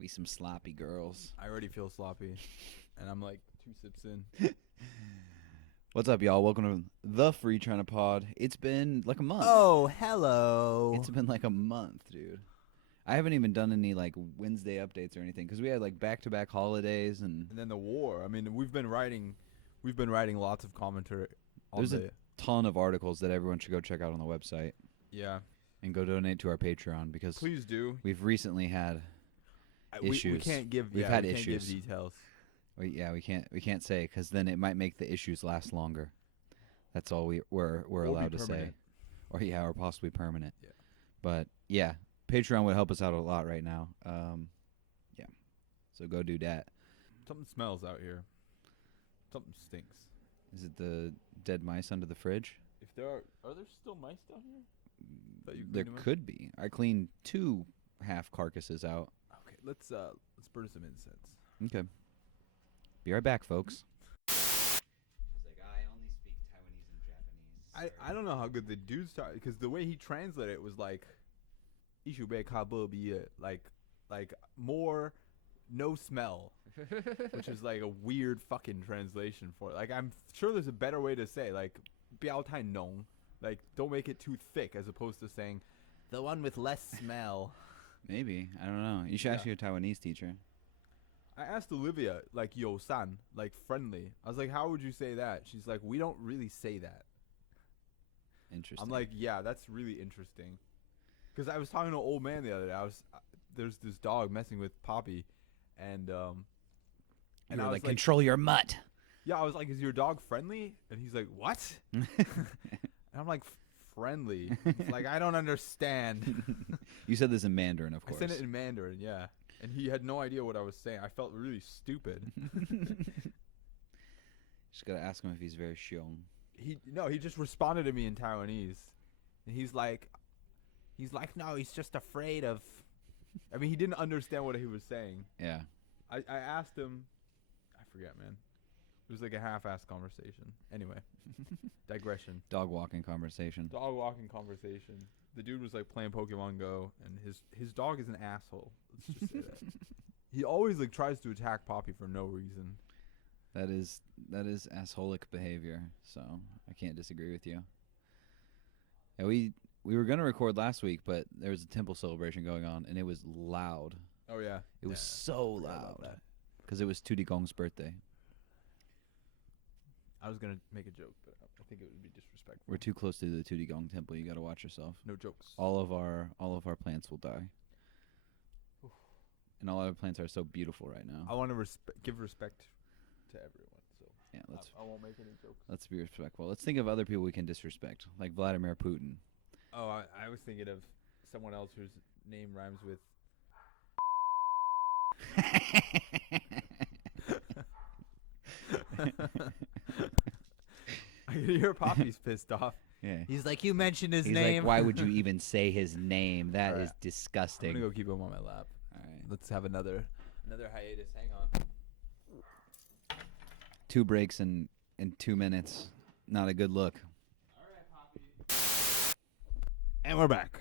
We some sloppy girls. I already feel sloppy, and I'm like 2 sips in. What's up, y'all? Welcome to the FreeChinaPod. It's been like a month. Oh, hello. It's been like a month, dude. I haven't even done any like Wednesday updates or anything because we had like back-to-back holidays and then the war. I mean, we've been writing lots of commentary on there's a ton of articles that everyone should go check out on the website. Yeah. And go donate to our Patreon because please do. We've recently had issues. We can't give. We've had issues. Can't give details. We can't say because then it might make the issues last longer. That's all we're allowed to say, or possibly permanent. Yeah. But yeah, Patreon would help us out a lot right now. Yeah, so go do that. Something smells out here. Something stinks. Is it the dead mice under the fridge? If there are there still mice down here? There could be. I cleaned 2 half carcasses out. Okay, let's burn some incense. Okay. Be right back, folks. He's like, I only speak Taiwanese and Japanese. I don't know how good the dude's talk because the way he translated it was like, "Ishube kabo biye," like more no smell, which is like a weird fucking translation for it. Like I'm sure there's a better way to say like, "biao tai nong," like don't make it too thick, as opposed to saying, "the one with less smell." Maybe. I don't know. You should ask your Taiwanese teacher. I asked Olivia, like, yo, san, like, friendly. I was like, how would you say that? She's like, we don't really say that. Interesting. I'm like, yeah, that's really interesting. Because I was talking to an old man the other day. There's this dog messing with Poppy. And you I were was like, control your mutt. Yeah, I was like, is your dog friendly? And he's like, what? And I'm like, friendly. He's like, I don't understand. You said this in Mandarin, of course. I said it in Mandarin, yeah. And he had no idea what I was saying. I felt really stupid. Just gotta ask him if he's very xiong. He just responded to me in Taiwanese. And he's like, no, he's just afraid of. I mean, he didn't understand what he was saying. Yeah. I asked him. I forget, man. It was like a half-assed conversation. Anyway, digression. Dog walking conversation. Dog walking conversation. The dude was like playing Pokemon Go, and his dog is an asshole. Let's just say that. He always like tries to attack Poppy for no reason. That is assholic behavior. So I can't disagree with you. Yeah, we were gonna record last week, but there was a temple celebration going on, and it was loud. Oh yeah, it was so loud because it was Tudi Gong's birthday. I was gonna make a joke, but I think it would be disrespectful. We're too close to the Tudi Gong temple. You gotta watch yourself. No jokes. All of our plants will die. Oof. And all our plants are so beautiful right now. I want to give respect to everyone. So yeah, I won't make any jokes. Let's be respectful. Let's think of other people we can disrespect, like Vladimir Putin. Oh, I was thinking of someone else whose name rhymes with. I can hear Poppy's pissed off. Yeah. He's like, you mentioned his He's name. like, why would you even say his name? That is disgusting. I'm gonna go keep him on my lap. All right. Let's have another hiatus. Hang on. 2 breaks in 2 minutes. Not a good look. All right, Poppy. And we're back.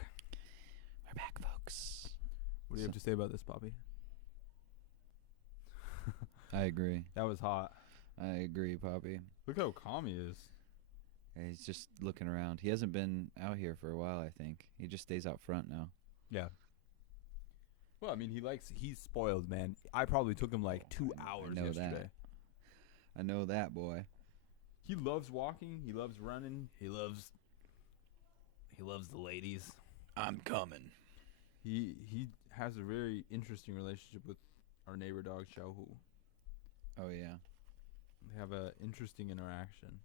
We're back, folks. What do you have to say about this, Poppy? I agree. That was hot. I agree, Poppy. Look how calm he is. Yeah, he's just looking around. He hasn't been out here for a while, I think. He just stays out front now. Yeah. Well, I mean, he's spoiled, man. I probably took him like 2 hours yesterday. I know that, boy. He loves walking. He loves running. He loves the ladies. I'm coming. He has a very interesting relationship with our neighbor dog, Xiaohu. Oh, yeah. They have an interesting interaction.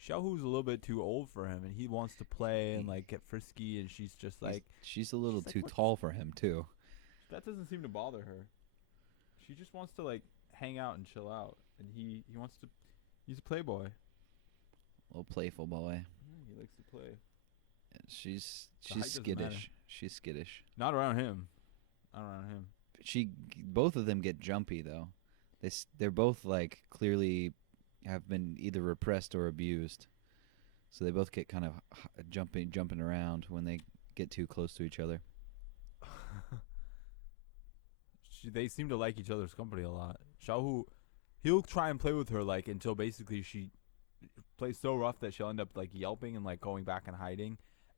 Xiaohu's a little bit too old for him, and he wants to play and like get frisky, and she's just like... She's a little too tall for him, too. That doesn't seem to bother her. She just wants to like hang out and chill out, and he wants to... He's a playboy. Little playful boy. Yeah, he likes to play. Yeah, she's height doesn't matter. skittish. She's skittish. Not around him. Both of them get jumpy, though. They're both like clearly have been either repressed or abused, so they both get kind of jumping around when they get too close to each other. they seem to like each other's company a lot. Xiaohu, he'll try and play with her like until basically she plays so rough that she'll end up like yelping and like going back and hiding,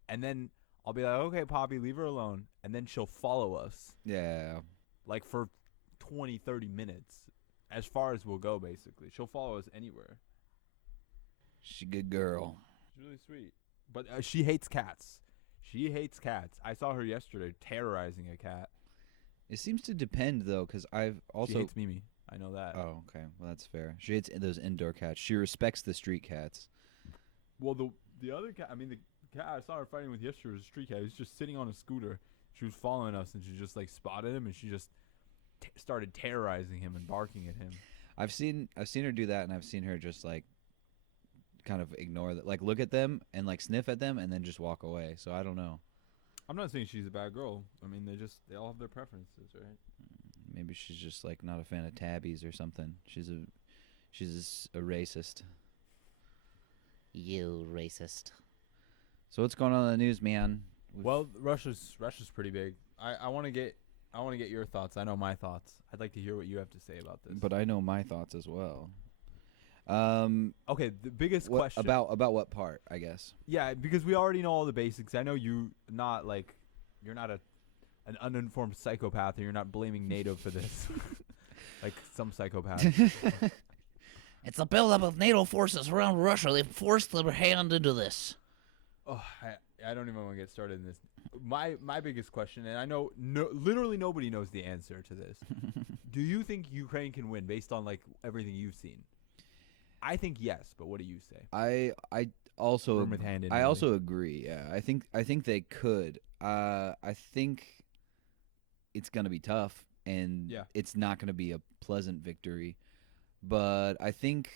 and then I'll be like, okay, Poppy, leave her alone, and then she'll follow us Yeah. like for 20, 30 minutes, as far as we'll go. Basically, she'll follow us anywhere. She's a good girl. She's really sweet, but she hates cats. She hates cats. I saw her yesterday terrorizing a cat. It seems to depend though, because I've also. She hates Mimi. I know that. Oh, okay. Well, that's fair. She hates those indoor cats. She respects the street cats. Well, the other cat. I mean, the cat I saw her fighting with yesterday was a street cat. He was just sitting on a scooter. She was following us, and she just like spotted him, and she just started terrorizing him and barking at him. I've seen her do that, and I've seen her just like kind of ignore that, like look at them and like sniff at them, and then just walk away. So I don't know. I'm not saying she's a bad girl. I mean, they all have their preferences, right? Maybe she's just like not a fan of tabbies or something. She's a racist. You racist. So what's going on in the news, man? Well, Russia's pretty big. I want to get your thoughts. I know my thoughts. I'd like to hear what you have to say about this. But I know my thoughts as well. Okay, the biggest question about what part, I guess. Yeah, because we already know all the basics. I know you're not an uninformed psychopath, and you're not blaming NATO for this, like some psychopaths. It's a buildup of NATO forces around Russia. They forced their hand into this. Oh, I don't even want to get started in this. My biggest question, and I know literally nobody knows the answer to this. Do you think Ukraine can win based on like everything you've seen? I think yes, but what do you say? I also agree. Yeah, I think they could. I think it's gonna be tough, and it's not gonna be a pleasant victory. But I think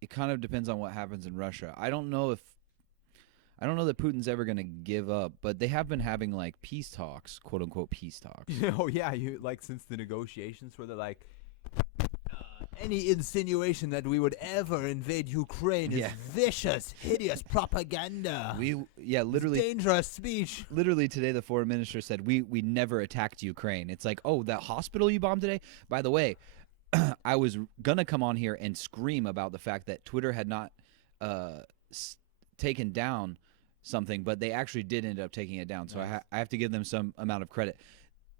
it kind of depends on what happens in Russia. I don't know that Putin's ever going to give up, but they have been having like peace talks, quote unquote peace talks. Oh yeah, you like since the negotiations where they're like, any insinuation that we would ever invade Ukraine is vicious, hideous propaganda. Literally it's dangerous speech. Literally today, the foreign minister said we never attacked Ukraine. It's like, oh, that hospital you bombed today. By the way, I was gonna come on here and scream about the fact that Twitter had not taken down something, but they actually did end up taking it down. So I have to give them some amount of credit.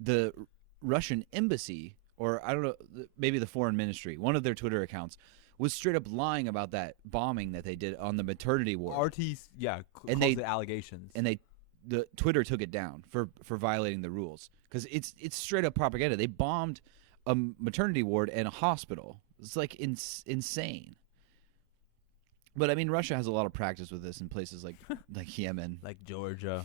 The Russian embassy, or I don't know, maybe the foreign ministry, one of their Twitter accounts was straight up lying about that bombing that they did on the maternity ward. RT's, and calls it allegations, and the Twitter took it down for violating the rules because it's straight up propaganda. They bombed a maternity ward and a hospital. It's like insane. But I mean, Russia has a lot of practice with this in places like Yemen, like Georgia.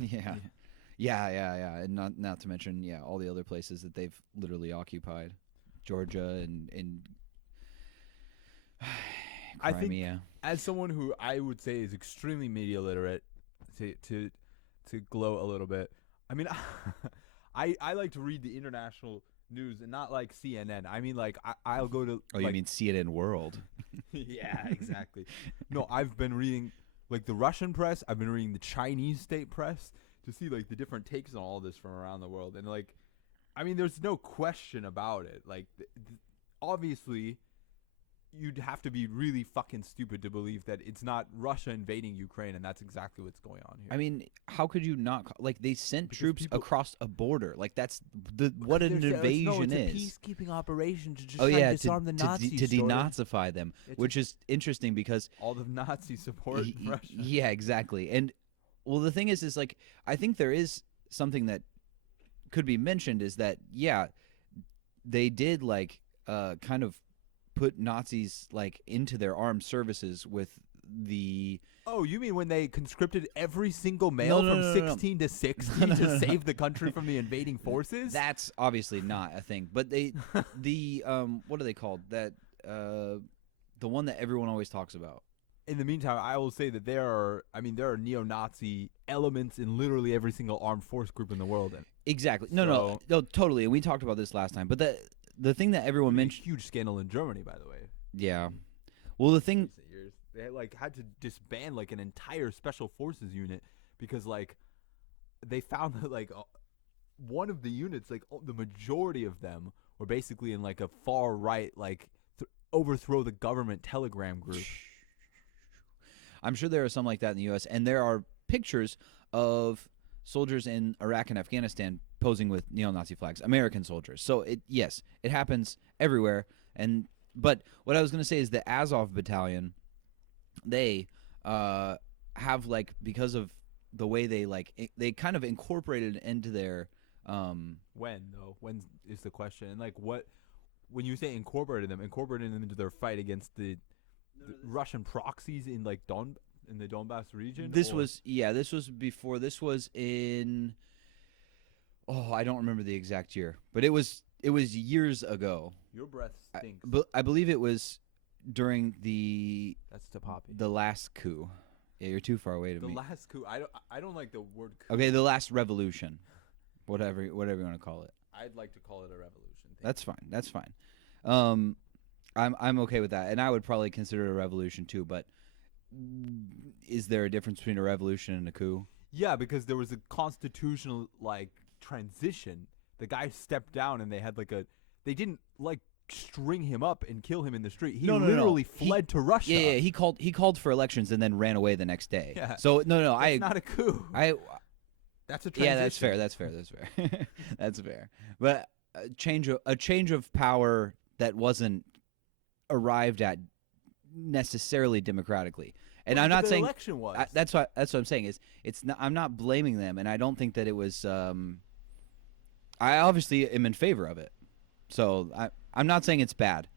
Yeah, and not to mention all the other places that they've literally occupied, Georgia and Crimea. I think as someone who I would say is extremely media literate, to glow a little bit. I mean, I like to read the international news and not like CNN. I mean, like I'll go to. Oh, you mean CNN World? Yeah, exactly. No, I've been reading like the Russian press. I've been reading the Chinese state press to see like the different takes on all this from around the world. And like, I mean, there's no question about it. Like, obviously, you'd have to be really fucking stupid to believe that it's not Russia invading Ukraine, and that's exactly what's going on here. I mean, how could you not? Like, they sent troops across a border. Like, that's what an invasion it's is. A peacekeeping operation to just try and disarm the Nazis. To denazify them, which is interesting because all the Nazi support in Russia. Yeah, exactly. And well, the thing is like I think there is something that could be mentioned is that they did like kind of put Nazis like into their armed services with the. Oh, you mean when they conscripted every single male from 16 to 60 to save the country from the invading forces? That's obviously not a thing. But they, what are they called? That the one that everyone always talks about. In the meantime, I will say that there are neo-Nazi elements in literally every single armed force group in the world. Exactly. No, totally. And we talked about this last time. But the thing that everyone mentioned, huge scandal in Germany, by the way. Yeah. Well, the thing they like had to disband like an entire special forces unit because like they found that like one of the units, like the majority of them, were basically in like a far right, like overthrow the government Telegram group. I'm sure there are some like that in the U.S., and there are pictures of soldiers in Iraq and Afghanistan posing with neo-Nazi flags, American soldiers. So yes, it happens everywhere. But what I was going to say is the Azov battalion, they have like, because of the way they kind of incorporated it into their when though? When is the question? And like what when you say incorporating them into their fight against the Russian proxies in like in the Donbass region? This was before. This was in I don't remember the exact year, but it was years ago. Your breath stinks. I believe it was during the That's to Poppy. The last coup. Yeah, you're too far away to me. The last coup. I don't like the word coup. Okay, the last revolution. Whatever you want to call it. I'd like to call it a revolution. That's fine. I'm okay with that, and I would probably consider it a revolution too. But is there a difference between a revolution and a coup? Yeah, because there was a constitutional like transition. The guy stepped down, and they had they didn't like string him up and kill him in the street. He literally fled to Russia. Yeah, he called for elections and then ran away the next day. Yeah. So that's not a coup. That's a transition. Yeah, that's fair. That's fair. But a change of power that wasn't arrived at necessarily democratically. And I'm not saying election was. That's what I'm saying is it's not, I'm not blaming them, and I don't think that it was. I obviously am in favor of it, so I'm not saying it's bad.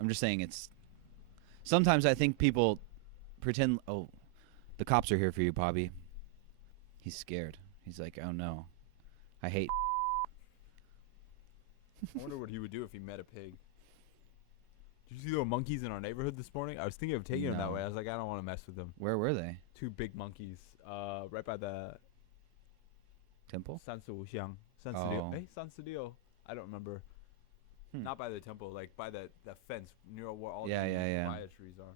I'm just saying it's. Sometimes I think people pretend. Oh, the cops are here for you, Bobby. He's scared. He's like, oh no, I hate. I wonder what he would do if he met a pig. Did you see the monkeys in our neighborhood this morning? I was thinking of taking them that way. I was like, I don't want to mess with them. Where were they? 2 big monkeys, right by the temple. Sansuxiang. Oh. Sansudio. I don't remember. Not by the temple, like by the fence near where all the quiet trees are.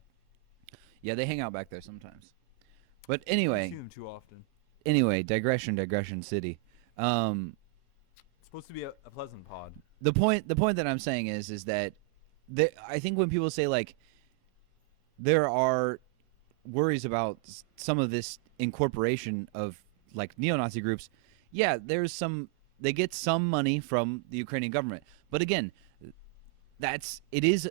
Yeah, they hang out back there sometimes. But anyway, I see them too often. Anyway, digression city. It's supposed to be a pleasant pod. The point that I'm saying is that I think when people say like there are worries about some of this incorporation of like neo-Nazi groups, yeah, they get some money from the Ukrainian government, but again, it is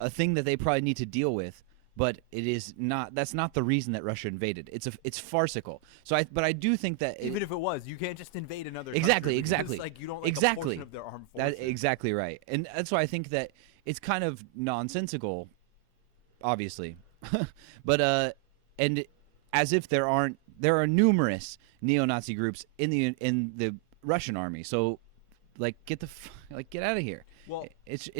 a thing that they probably need to deal with. But that's not the reason that Russia invaded. It's farcical. But I do think that even if it was, you can't just invade another exactly. Like you don't like a portion of their armed forces. That's exactly right. And that's why I think that it's kind of nonsensical, obviously. But and as if there are numerous neo-Nazi groups in the Russian army. So like get out of here. Well, it's a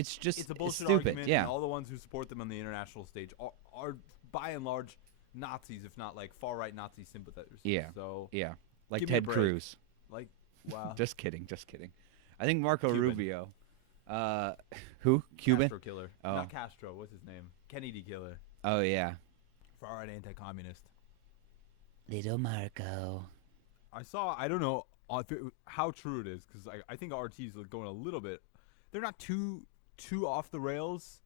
bullshit stupid. Argument, yeah, and all the ones who support them on the international stage are by and large Nazis, if not like far right Nazi sympathizers. Yeah. So yeah, like give me a Ted break. Cruz. Like wow. Just kidding. I think Marco Cuban. Rubio. Who? Cuban? Castro killer. Oh. Not Castro. What's his name? Kennedy killer. Oh yeah. Far right anti-communist. Little Marco. I don't know how true it is because I think RT's going a little bit. They're not too off the rails.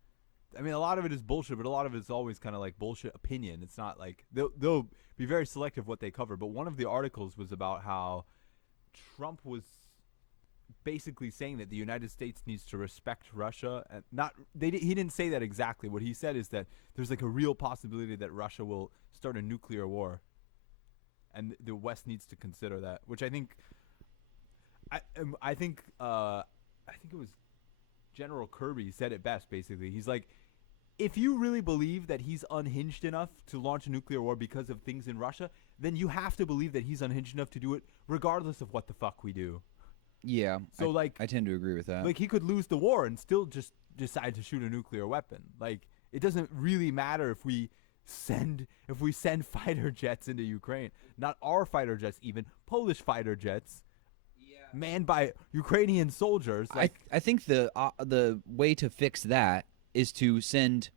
I mean, a lot of it is bullshit, but a lot of it's always kind of like bullshit opinion. It's not like they'll be very selective what they cover. But one of the articles was about how Trump was basically saying that the United States needs to respect Russia, and he didn't say that exactly. What he said is that there's like a real possibility that Russia will start a nuclear war, and the West needs to consider that. Which I think it was General Kirby said it best, basically. He's like, if you really believe that he's unhinged enough to launch a nuclear war because of things in Russia, then you have to believe that he's unhinged enough to do it regardless of what the fuck we do. Yeah. So I tend to agree with that. Like he could lose the war and still just decide to shoot a nuclear weapon. Like it doesn't really matter if we send fighter jets into Ukraine. Not our fighter jets, even Polish fighter jets. Manned by Ukrainian soldiers. I think the way to fix that is to send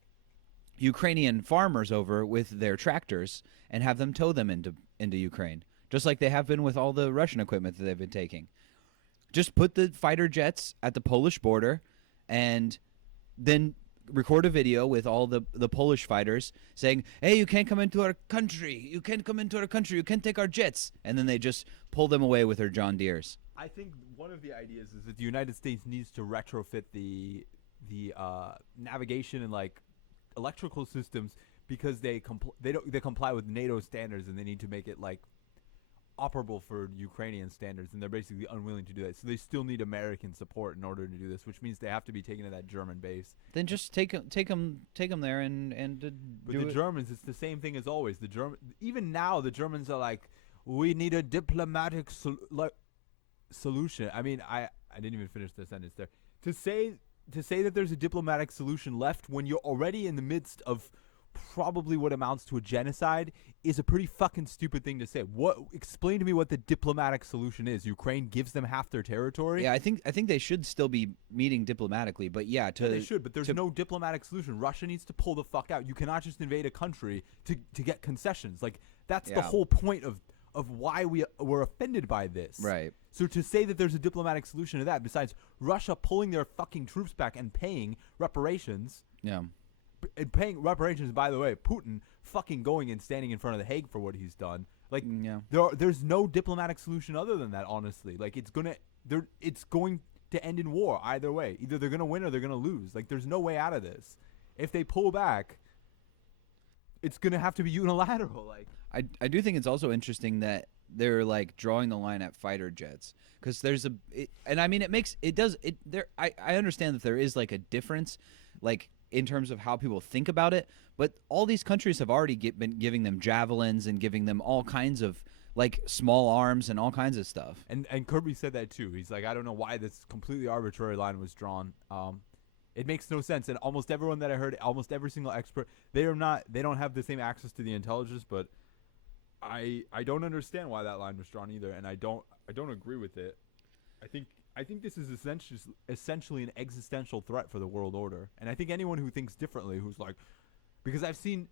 Ukrainian farmers over with their tractors and have them tow them into Ukraine, just like they have been with all the Russian equipment that they've been taking. just put the fighter jets at the Polish border, and then record a video with all the Polish fighters saying, "Hey, you can't come into our country. You can't come into our country. You can't take our jets." And then they just pull them away with their John Deeres. I think one of the ideas is that the United States needs to retrofit the navigation and like electrical systems because they comply with NATO standards, and they need to make it like operable for Ukrainian standards, and they're basically unwilling to do that. So they still need American support in order to do this, which means they have to be taken to that German base. Then just take them there and But do the it. Germans, it's the same thing as always. Even now, the Germans are like, we need a diplomatic solution. I mean, I didn't even finish the sentence there. To say that there's a diplomatic solution left when you're already in the midst of probably what amounts to a genocide is a pretty fucking stupid thing to say. Explain to me what the diplomatic solution is. Ukraine gives them half their territory? Yeah, I think they should still be meeting diplomatically, but yeah, They should, but there's no diplomatic solution. Russia needs to pull the fuck out. You cannot just invade a country to get concessions. Like, that's the whole point of why we were offended by this. Right. So to say that there's a diplomatic solution to that, besides Russia pulling their fucking troops back and paying reparations. Yeah. And paying reparations, by the way, Putin fucking going and standing in front of the Hague for what he's done. Like, there's no diplomatic solution other than that, honestly. Like, it's going to end in war either way. Either they're going to win or they're going to lose. Like, there's no way out of this. If they pull back, it's going to have to be unilateral. Like, I do think it's also interesting that they're like drawing the line at fighter jets, because there's and I mean I understand that there is like a difference, like in terms of how people think about it, but all these countries have already been giving them javelins and giving them all kinds of like small arms and all kinds of stuff. And Kirby said that too. He's like, I don't know why this completely arbitrary line was drawn. It makes no sense. And almost everyone that I heard, almost every single expert, they don't have the same access to the intelligence, but I don't understand why that line was drawn either, and I don't agree with it. I think this is essentially an existential threat for the world order, and I think anyone who thinks differently, who's like, because I've seen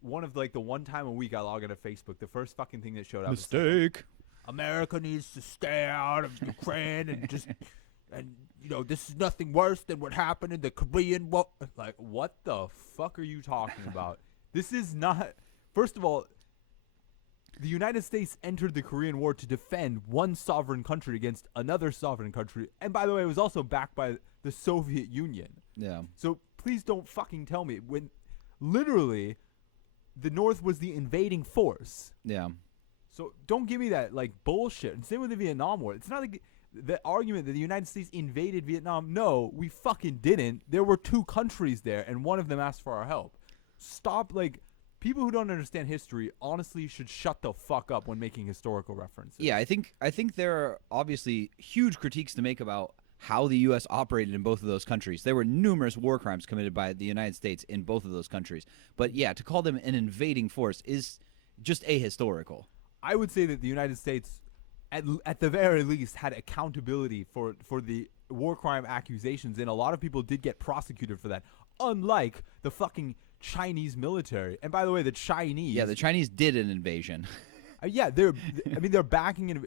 one of like the one time a week I log into Facebook, the first fucking thing that showed up. Mistake. Is America needs to stay out of Ukraine and just and this is nothing worse than what happened in the Korean War. Like, what the fuck are you talking about? This is not. First of all, the United States entered the Korean War to defend one sovereign country against another sovereign country. And by the way, it was also backed by the Soviet Union. Yeah. So please don't fucking tell me when literally the North was the invading force. Yeah. So don't give me that like bullshit. And same with the Vietnam War. It's not like the argument that the United States invaded Vietnam. No, we fucking didn't. There were two countries there, and one of them asked for our help. Stop, like, people who don't understand history honestly should shut the fuck up when making historical references. Yeah, I think there are obviously huge critiques to make about how the U.S. operated in both of those countries. There were numerous war crimes committed by the United States in both of those countries. But yeah, to call them an invading force is just ahistorical. I would say that the United States, at the very least, had accountability for the war crime accusations, and a lot of people did get prosecuted for that, unlike the fucking Chinese military. And by the way, the Chinese... Yeah, the Chinese did an invasion. They're backing it.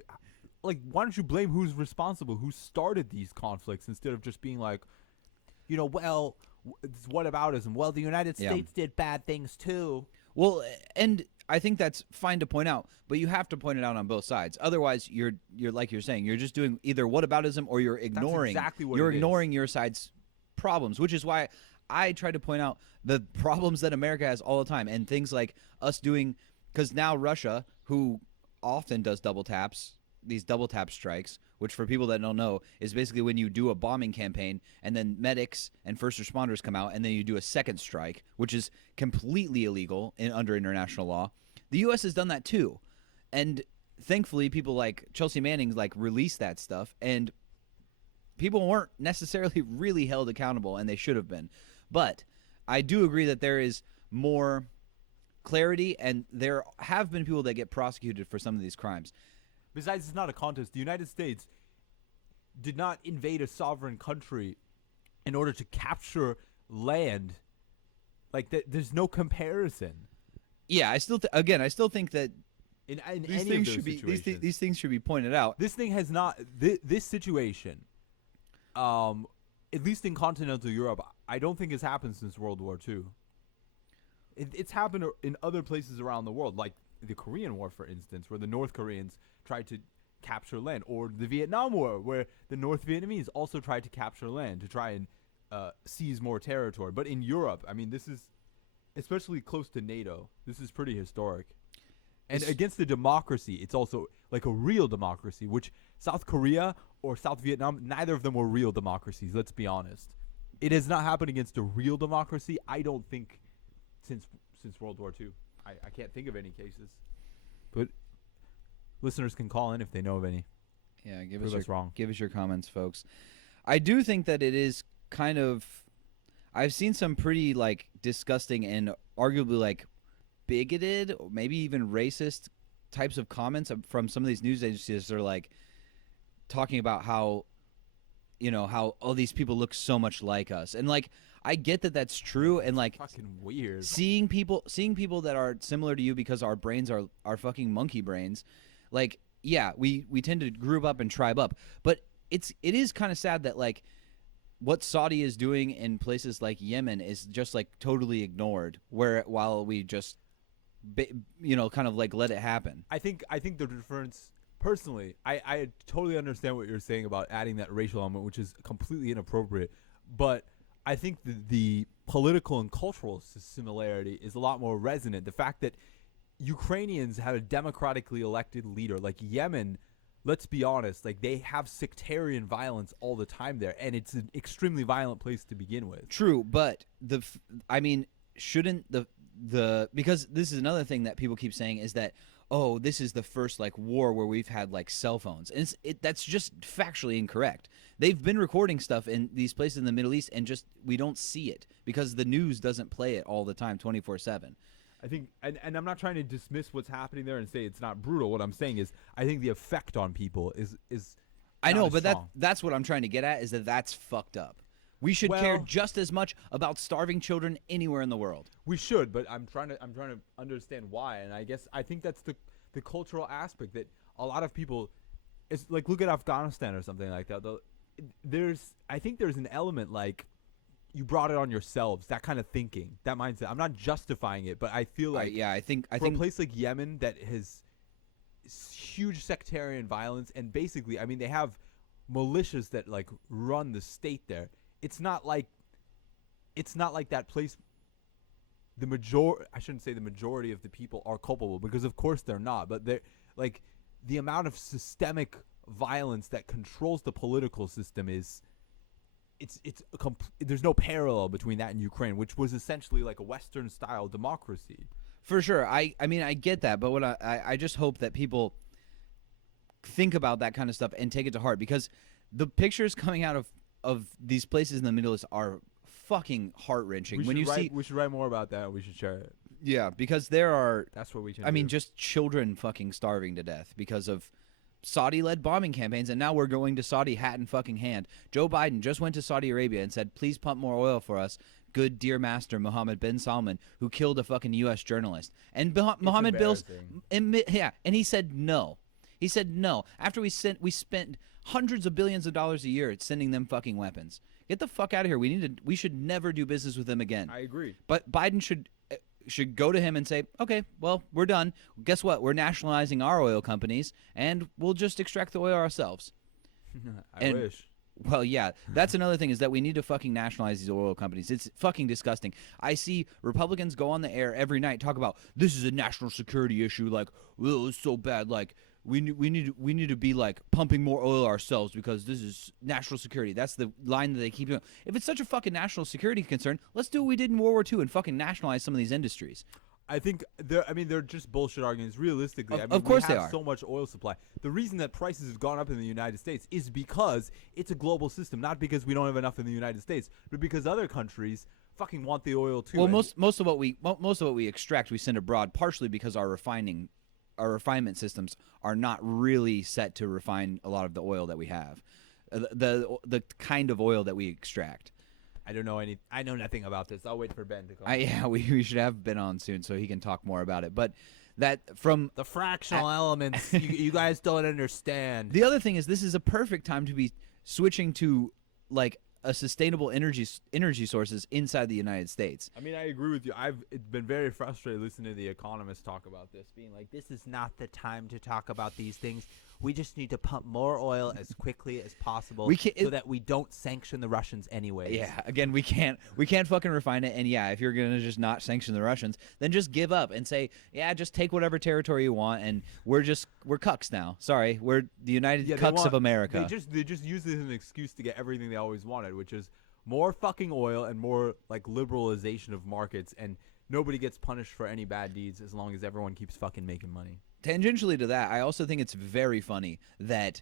Like, why don't you blame who's responsible, who started these conflicts, instead of just being like, well, it's whataboutism. Well, the United States did bad things too. Well, and I think that's fine to point out, but you have to point it out on both sides. Otherwise, you're like you're saying, you're just doing either whataboutism or you're ignoring. That's exactly what you're it ignoring is. Your side's problems, which is why I try to point out the problems that America has all the time, and things like us doing, because now Russia, who often does these double tap strikes, which for people that don't know is basically when you do a bombing campaign and then medics and first responders come out and then you do a second strike, which is completely illegal under international law. The U.S. has done that too, and thankfully people like Chelsea Manning released that stuff, and people weren't necessarily really held accountable, and they should have been. But I do agree that there is more clarity, and there have been people that get prosecuted for some of these crimes. Besides, it's not a contest. The United States did not invade a sovereign country in order to capture land. Like, there's no comparison. Yeah, I still think that in These any things of should those be situations. these things should be pointed out. This thing has not. This situation, at least in continental Europe, I don't think it's happened since World War II. It's happened in other places around the world, like the Korean War, for instance, where the North Koreans tried to capture land, or the Vietnam War, where the North Vietnamese also tried to capture land to try and seize more territory. But in Europe, I mean, this is especially close to NATO. This is pretty historic. And against the democracy, it's also like a real democracy, which South Korea or South Vietnam, neither of them were real democracies, let's be honest. It has not happened against a real democracy, I don't think, since World War II. I can't think of any cases. But listeners can call in if they know of any. Yeah, Prove us wrong. Give us your comments, folks. I do think that it is kind of. I've seen some pretty like disgusting and arguably like bigoted, or maybe even racist types of comments from some of these news agencies that are like talking about how, how all these people look so much like us, and like I get that that's true, and like Fucking weird. seeing people that are similar to you because our brains are fucking monkey brains, like yeah, we tend to group up and tribe up, but it is kind of sad that like what Saudi is doing in places like Yemen is just like totally ignored, while we just kind of like let it happen. I think the difference, personally, I totally understand what you're saying about adding that racial element, which is completely inappropriate, but I think the political and cultural similarity is a lot more resonant. The fact that Ukrainians have a democratically elected leader, like Yemen, let's be honest, like they have sectarian violence all the time there, and it's an extremely violent place to begin with. True, but shouldn't the because this is another thing that people keep saying is that, oh, this is the first like war where we've had like cell phones, and that's just factually incorrect. They've been recording stuff in these places in the Middle East, and just we don't see it because the news doesn't play it all the time, 24/7. I think, and I'm not trying to dismiss what's happening there and say it's not brutal. What I'm saying is, I think the effect on people is. I know, but strong. that's what I'm trying to get at, is that's fucked up. We should care just as much about starving children anywhere in the world. We should, but I'm trying to understand why, and I think that's the cultural aspect that a lot of people. It's like, look at Afghanistan or something like that. I think there's an element like you brought it on yourselves, that kind of thinking, that mindset. I'm not justifying it, but I feel like I think a place like Yemen that has huge sectarian violence, and basically, I mean, they have militias that like run the state there. It's not like that place. I shouldn't say the majority of the people are culpable, because of course they're not, but they're like the amount of systemic violence that controls the political system is. There's no parallel between that and Ukraine, which was essentially like a Western style democracy. For sure. I mean, I get that, but what I just hope that people think about that kind of stuff and take it to heart, because the pictures coming out of these places in the Middle East are fucking heart-wrenching. We should write more about that. We should share it. Yeah, because there are. That's what we can. I mean, just children fucking starving to death because of Saudi-led bombing campaigns, and now we're going to Saudi hat in fucking hand. Joe Biden just went to Saudi Arabia and said, please pump more oil for us, good dear master Mohammed bin Salman, who killed a fucking U.S. journalist. And Mohammed and he said no. He said no. After we spent hundreds of billions of dollars a year sending them fucking weapons. Get the fuck out of here. We should never do business with them again. I agree. But Biden should go to him and say, okay, well, we're done. Guess what? We're nationalizing our oil companies, and we'll just extract the oil ourselves. I wish. Well, yeah, that's another thing, is that we need to fucking nationalize these oil companies. It's fucking disgusting. I see Republicans go on the air every night, talk about, this is a national security issue, like, oh, it's so bad, like, we need to be like pumping more oil ourselves because this is national security. That's the line that they keep doing. If it's such a fucking national security concern, let's do what we did in World War II and fucking nationalize some of these industries. I think they're just bullshit arguments. Realistically, of course we they have are. So much oil supply. The reason that prices have gone up in the United States is because it's a global system, not because we don't have enough in the United States, but because other countries fucking want the oil too. Well, most of what we extract, we send abroad, partially because our refinement systems are not really set to refine a lot of the oil that we have, the kind of oil that we extract. I know nothing about this. I'll wait for Ben to come. Yeah, we should have Ben on soon so he can talk more about it. But that from The fractional elements, you guys don't understand. the other thing is this is a perfect time to be switching to like a sustainable energy sources inside the United States. I mean, I agree with you. I've been very frustrated listening to the economists talk about this, being like, this is not the time to talk about these things. We just need to pump more oil as quickly as possible so that we don't sanction the Russians anyways. Yeah, again, we can't fucking refine it. And yeah, if you're gonna just not sanction the Russians, then just give up and say, yeah, just take whatever territory you want, and we're cucks now. Sorry, we're the United Cucks of America. They just use this as an excuse to get everything they always wanted, which is more fucking oil and more like liberalization of markets, and nobody gets punished for any bad deeds as long as everyone keeps fucking making money. Tangentially to that, I also think it's very funny that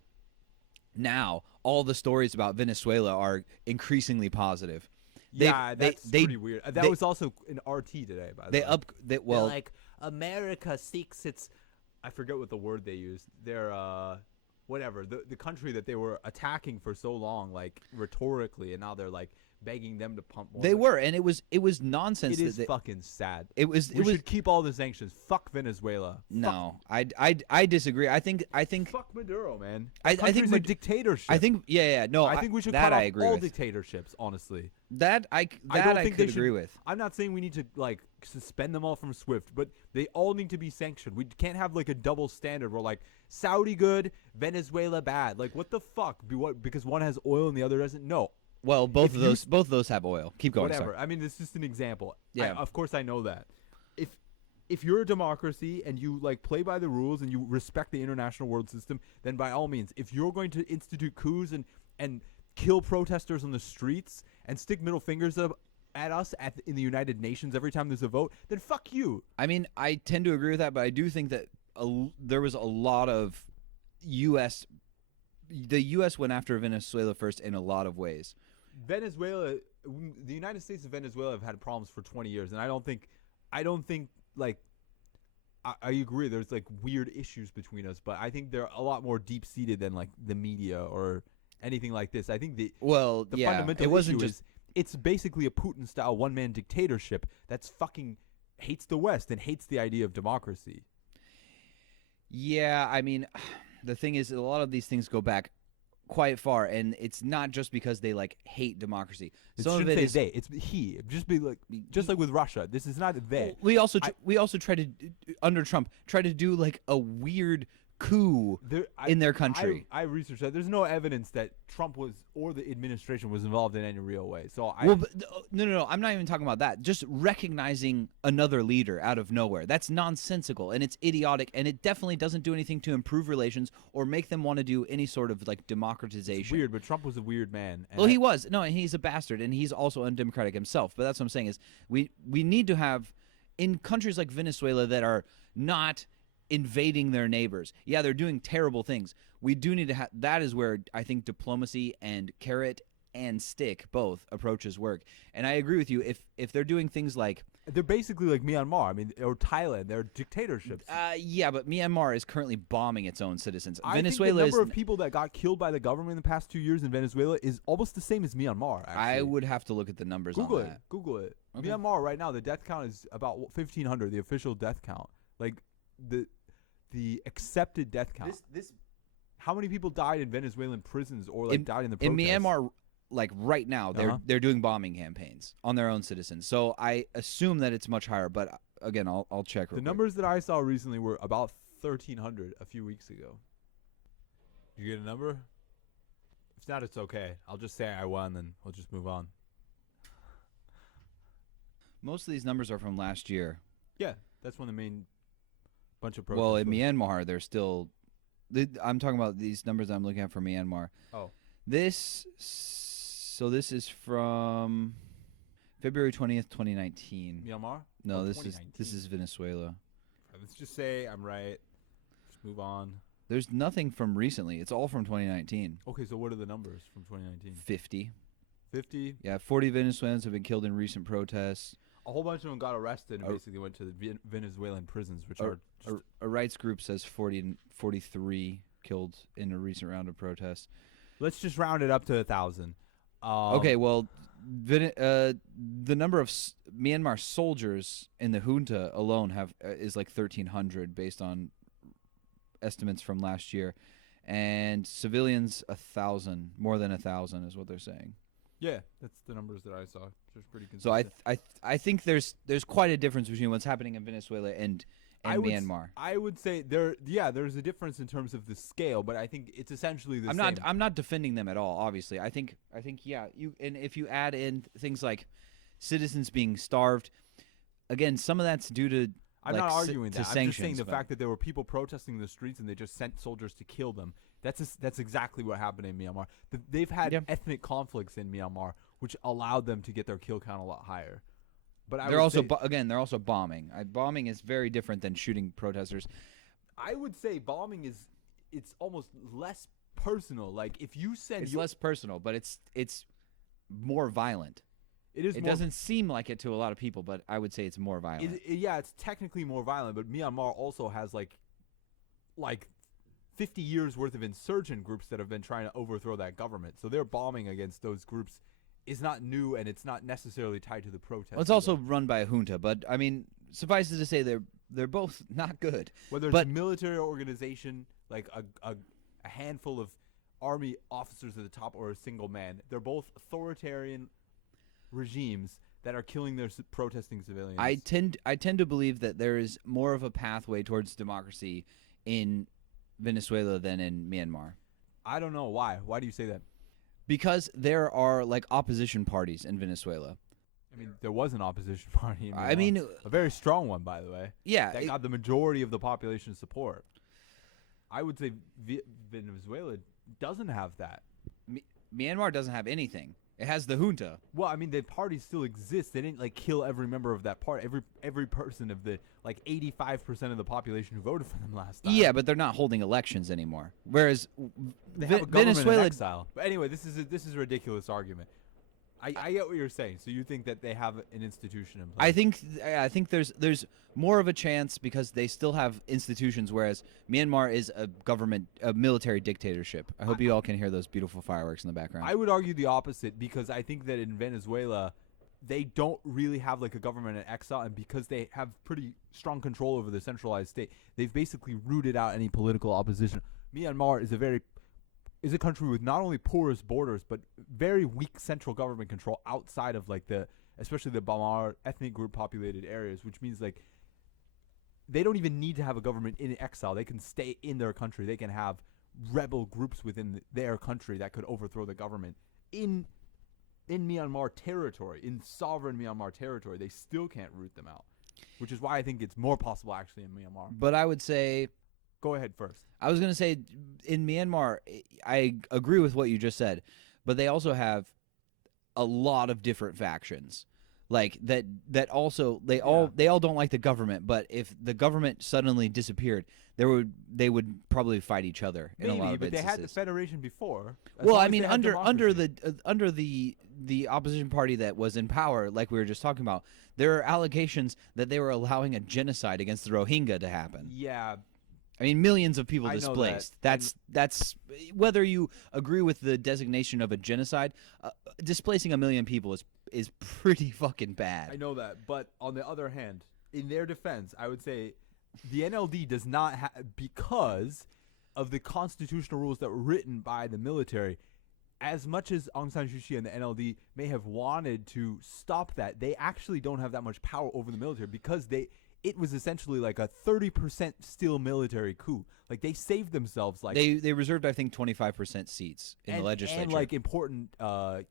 now all the stories about Venezuela are increasingly positive. That's pretty weird. That was also in RT today, by the way. They're like, America seeks its, I forget what the word they used. Their whatever, the country that they were attacking for so long, like rhetorically, and now they're like begging them to pump more. They were, and it was nonsense. It is fucking sad. We should keep all the sanctions. Fuck Venezuela. No, I disagree. I think fuck Maduro, man. I think a dictatorship. I think no. I think we should that cut I off agree all with. dictatorships. Honestly, I could agree with. I'm not saying we need to like suspend them all from SWIFT, but they all need to be sanctioned. We can't have like a double standard where like Saudi good, Venezuela bad. Like what the fuck? Because one has oil and the other doesn't? No. Well, both of those have oil. Keep going. Whatever. Sorry. I mean, this is just an example. Yeah. Of course, I know that. If you're a democracy and you like play by the rules and you respect the international world system, then by all means, if you're going to institute coups and kill protesters on the streets and stick middle fingers up at us in the United Nations every time there's a vote, then fuck you. I mean, I tend to agree with that, but I do think that there was a lot of the U.S. went after Venezuela first in a lot of ways. Venezuela, the United States and Venezuela have had problems for 20 years, and I don't think like I agree there's like weird issues between us, but I think they're a lot more deep seated than like the media or anything like this. I think the fundamental it wasn't issue just is it's basically a Putin style one man dictatorship that's fucking hates the West and hates the idea of democracy. Yeah, I mean, the thing is, a lot of these things go back quite far, and it's not just because they like hate democracy. Some of it is they. It's he. Just like with Russia. This is not they. We also tried to under Trump try to do like a weird coup in their country. I researched that. There's no evidence that Trump was or the administration was involved in any real way. So no. I'm not even talking about that. Just recognizing another leader out of nowhere. That's nonsensical and it's idiotic, and it definitely doesn't do anything to improve relations or make them want to do any sort of like democratization. It's weird, but Trump was a weird man. Well, he was. No, and he's a bastard, and he's also undemocratic himself. But that's what I'm saying is we need to have in countries like Venezuela that are not invading their neighbors. Yeah, they're doing terrible things. We do need to have. That is where I think diplomacy and carrot and stick both approaches work. And I agree with you. If they're doing things like they're basically like Myanmar, I mean, or Thailand, they're dictatorships. Yeah, but Myanmar is currently bombing its own citizens. Venezuela, the number of people that got killed by the government in the past 2 years in Venezuela is almost the same as Myanmar. Actually. I would have to look at the numbers Google on that. Google it. Okay. Myanmar right now, the death count is about 1,500, the official death count. Like the accepted death count. How many people died in Venezuelan prisons or died in the protests? In Myanmar, like right now, they're doing bombing campaigns on their own citizens. So I assume that it's much higher. But again, I'll check. The numbers that I saw recently were about 1,300 a few weeks ago. Did you get a number? If not, it's okay. I'll just say I won, and we'll just move on. Most of these numbers are from last year. Yeah, that's when the main bunch of protests. Well, in Myanmar, they're still. I'm talking about these numbers I'm looking at for Myanmar. Oh. This is from February 20th, 2019. Myanmar? No, this is Venezuela. Let's just say I'm right. Just move on. There's nothing from recently. It's all from 2019. Okay, so what are the numbers from 2019? 50. 50? Yeah, 40 Venezuelans have been killed in recent protests. A whole bunch of them got arrested and basically went to the Venezuelan prisons, which are a rights group says 43 killed in a recent round of protests. Let's just round it up to 1,000. Okay, well, the number of Myanmar soldiers in the junta alone is like 1,300 based on estimates from last year, and civilians 1,000, more than 1,000 is what they're saying. Yeah, that's the numbers that I saw. Which is pretty So consistent. I think there's quite a difference between what's happening in Venezuela and Myanmar. I would say there's a difference in terms of the scale, but I think it's essentially the same. I'm not defending them at all. Obviously, I think yeah. And if you add in things like citizens being starved, again, some of that's due to. I'm like, not arguing to that. I'm just saying the but- fact that there were people protesting in the streets and they just sent soldiers to kill them. That's exactly what happened in Myanmar. They've had Yeah. ethnic conflicts in Myanmar, which allowed them to get their kill count a lot higher. But they're also they're also bombing. Bombing is very different than shooting protesters. I would say bombing it's almost less personal. Like if you send It's less personal, but it's more violent. It more, doesn't seem like it to a lot of people, but I would say it's more violent. yeah, it's technically more violent, but Myanmar also has like 50 years worth of insurgent groups that have been trying to overthrow that government. So their bombing against those groups is not new, and it's not necessarily tied to the protests. Well, it's also run by a junta, but I mean, suffice it to say they're both not good. whether it's but- a military organization, like a handful of army officers at the top, or a single man, they're both authoritarian regimes that are killing their protesting civilians. I tend to believe that there is more of a pathway towards democracy in Venezuela than in Myanmar. I don't know why. Why do you say that? Because there are like opposition parties in Venezuela. I mean, there was an opposition party in I Myanmar. mean, a very strong one, by the way. yeah, That got the majority of the population's support. I would say Venezuela doesn't have that. Myanmar doesn't have anything. It has the junta. Well, I mean, the party still exists. They didn't like kill every member of that party. Every person of the 85% of the population who voted for them last time. Yeah, but they're not holding elections anymore. Whereas They have a government Venezuela in exile. But anyway, this is a ridiculous argument. I get what you're saying. So you think that they have an institution in place? I think there's more of a chance because they still have institutions, whereas Myanmar is a military dictatorship. I hope you all can hear those beautiful fireworks in the background. I would argue the opposite, because I think that in Venezuela, they don't really have like a government in exile, and because they have pretty strong control over the centralized state, they've basically rooted out any political opposition. Myanmar is a country with not only porous borders, but very weak central government control outside of especially the Bamar ethnic group populated areas, which means like they don't even need to have a government in exile. They can stay in their country. They can have rebel groups within their country that could overthrow the government in Myanmar territory, in sovereign Myanmar territory. They still can't root them out, which is why I think it's more possible actually in Myanmar. But I would say, Go ahead first. I was going to say, in Myanmar, I agree with what you just said, but they also have a lot of different factions. Like that also they all don't like the government, but if the government suddenly disappeared, they would probably fight each other in a lot of but instances. they had the federation before. As Well, long I as mean, they had under democracy. the opposition party that was in power, like we were just talking about, there are allegations that they were allowing a genocide against the Rohingya to happen. Yeah, I mean, millions of people I know displaced. that. That's whether you agree with the designation of a genocide, displacing 1 million people is pretty fucking bad. I know that. But on the other hand, in their defense, I would say the NLD does not because of the constitutional rules that were written by the military. As much as Aung San Suu Kyi and the NLD may have wanted to stop that, they actually don't have that much power over the military, because it was essentially like a 30% still military coup. Like they saved themselves, like They reserved, I think, 25% seats in the legislature. and like important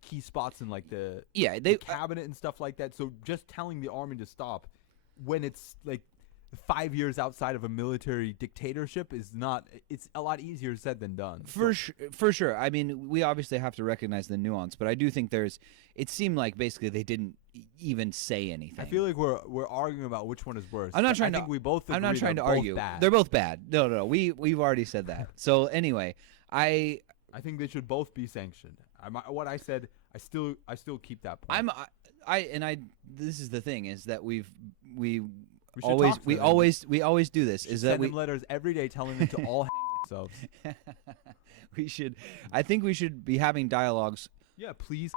key spots in like the they cabinet and stuff like that. So just telling the army to stop when it's like 5 years outside of a military dictatorship is not. It's a lot easier said than done. For sure. I mean, we obviously have to recognize the nuance, but I do think it seemed like basically they didn't even say anything. I feel like we're arguing about which one is worse. I'm not but trying I to. think we both. I'm not agree trying to they're both argue. bad. They're both bad. No. We've already said that. So anyway, I think they should both be sanctioned. What I said, I still keep that point. This is the thing, is that we should always talk to them. we always do this. Is that send them letters every day telling them to all hang themselves. I think we should be having dialogues. Yeah, please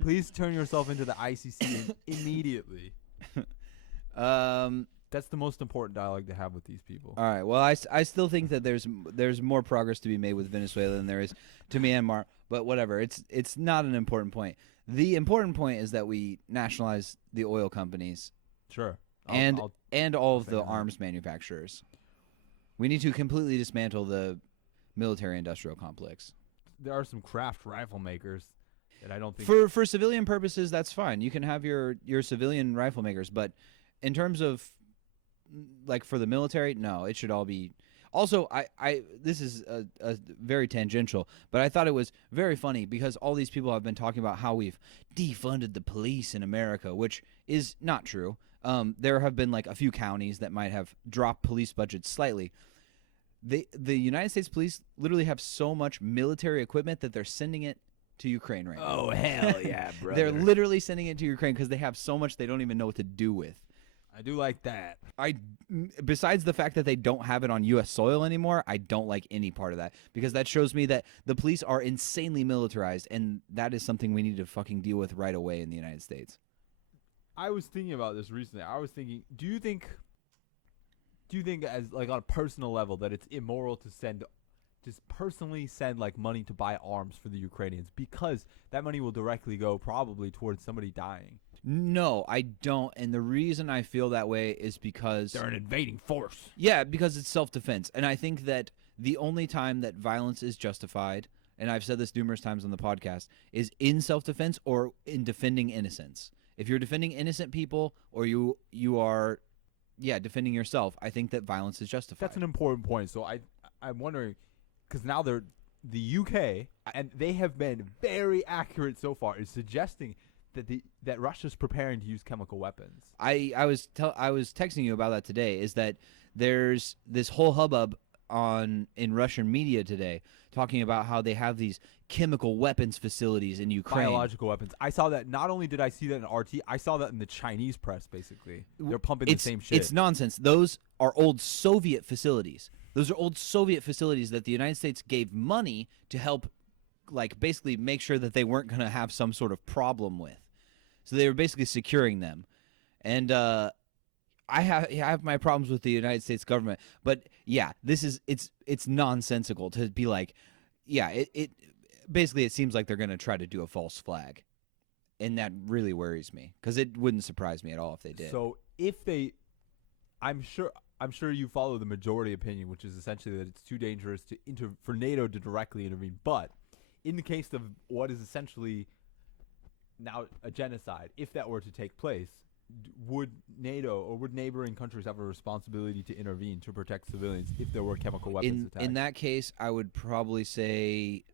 Please turn yourself into the ICC immediately. That's the most important dialogue to have with these people. All right. Well, I still think that there's more progress to be made with Venezuela than there is to Myanmar. But whatever. It's not an important point. The important point is that we nationalize the oil companies Sure. and all of say the that. arms manufacturers. We need to completely dismantle the military-industrial complex. There are some craft rifle makers that I don't think. For civilian purposes, that's fine. You can have your civilian rifle makers, but in terms of like for the military, no, it should all be. Also, I this is a very tangential, but I thought it was very funny because all these people have been talking about how we've defunded the police in America, which is not true. There have been like a few counties that might have dropped police budgets slightly. The United States police literally have so much military equipment that they're sending it to Ukraine right now. Oh hell yeah, brother! They're literally sending it to Ukraine because they have so much they don't even know what to do with. I do like that. Besides the fact that they don't have it on U.S. soil anymore, I don't like any part of that because that shows me that the police are insanely militarized, and that is something we need to fucking deal with right away in the United States. I was thinking about this recently. I was thinking, do you think as like on a personal level that it's immoral to just personally send like money to buy arms for the Ukrainians because that money will directly go probably towards somebody dying? No, I don't. And the reason I feel that way is because They're an invading force. Yeah, because it's self-defense. And I think that the only time that violence is justified, and I've said this numerous times on the podcast, is in self-defense or in defending innocence. If you're defending innocent people or you are defending yourself, I think that violence is justified. That's an important point. So I'm wondering, because now they're the UK, and they have been very accurate so far, is suggesting that Russia's preparing to use chemical weapons. I was texting you about that today. Is that there's this whole hubbub in Russian media today talking about how they have these chemical weapons facilities in Ukraine. Biological weapons. I saw that. Not only did I see that in RT, I saw that in the Chinese press. Basically, they're pumping the same shit. It's nonsense. Those are old Soviet facilities. Those are old Soviet facilities that the United States gave money to help, like, basically make sure that they weren't going to have some sort of problem with. So they were basically securing them. And I have my problems with the United States government. But, yeah, it's nonsensical to be like, yeah, it basically it seems like they're going to try to do a false flag. And that really worries me because it wouldn't surprise me at all if they did. So if they – I'm sure you follow the majority opinion, which is essentially that it's too dangerous for NATO to directly intervene. But in the case of what is essentially now a genocide, if that were to take place, would NATO or would neighboring countries have a responsibility to intervene to protect civilians if there were chemical weapons attacks? In that case, I would probably say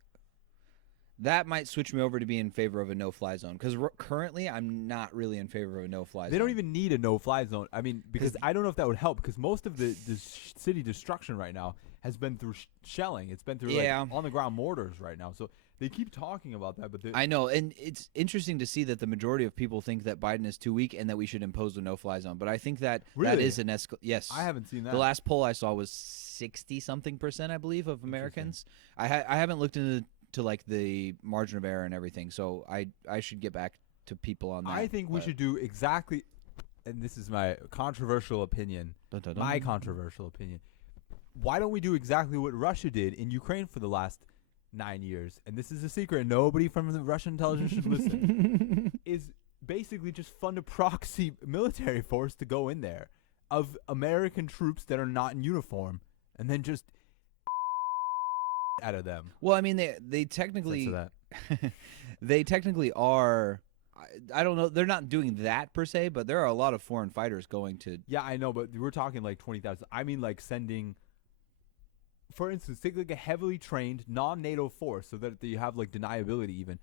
that might switch me over to be in favor of a no-fly zone because currently I'm not really in favor of a no-fly zone. They don't even need a no-fly zone. I mean, because I don't know if that would help because most of the city destruction right now has been through shelling. It's been through like on-the-ground mortars right now. So they keep talking about that, but I know, and it's interesting to see that the majority of people think that Biden is too weak and that we should impose a no-fly zone. But I think that that is an yes. I haven't seen that. The last poll I saw was 60-something%, I believe, of Americans. I haven't looked into like the margin of error and everything, so I should get back to people on that. I think we should do exactly, and this is my controversial opinion. My controversial opinion. Why don't we do exactly what Russia did in Ukraine for the last 9 years? And this is a secret. Nobody from the Russian intelligence should listen. Is basically just fund a proxy military force to go in there of American troops that are not in uniform, and then just out of them. Well, I mean, they technically they technically are. I don't know. They're not doing that per se, but there are a lot of foreign fighters going to. Yeah, I know, but we're talking like 20,000. I mean, like sending. For instance, take like a heavily trained non-NATO force so that you have like deniability even.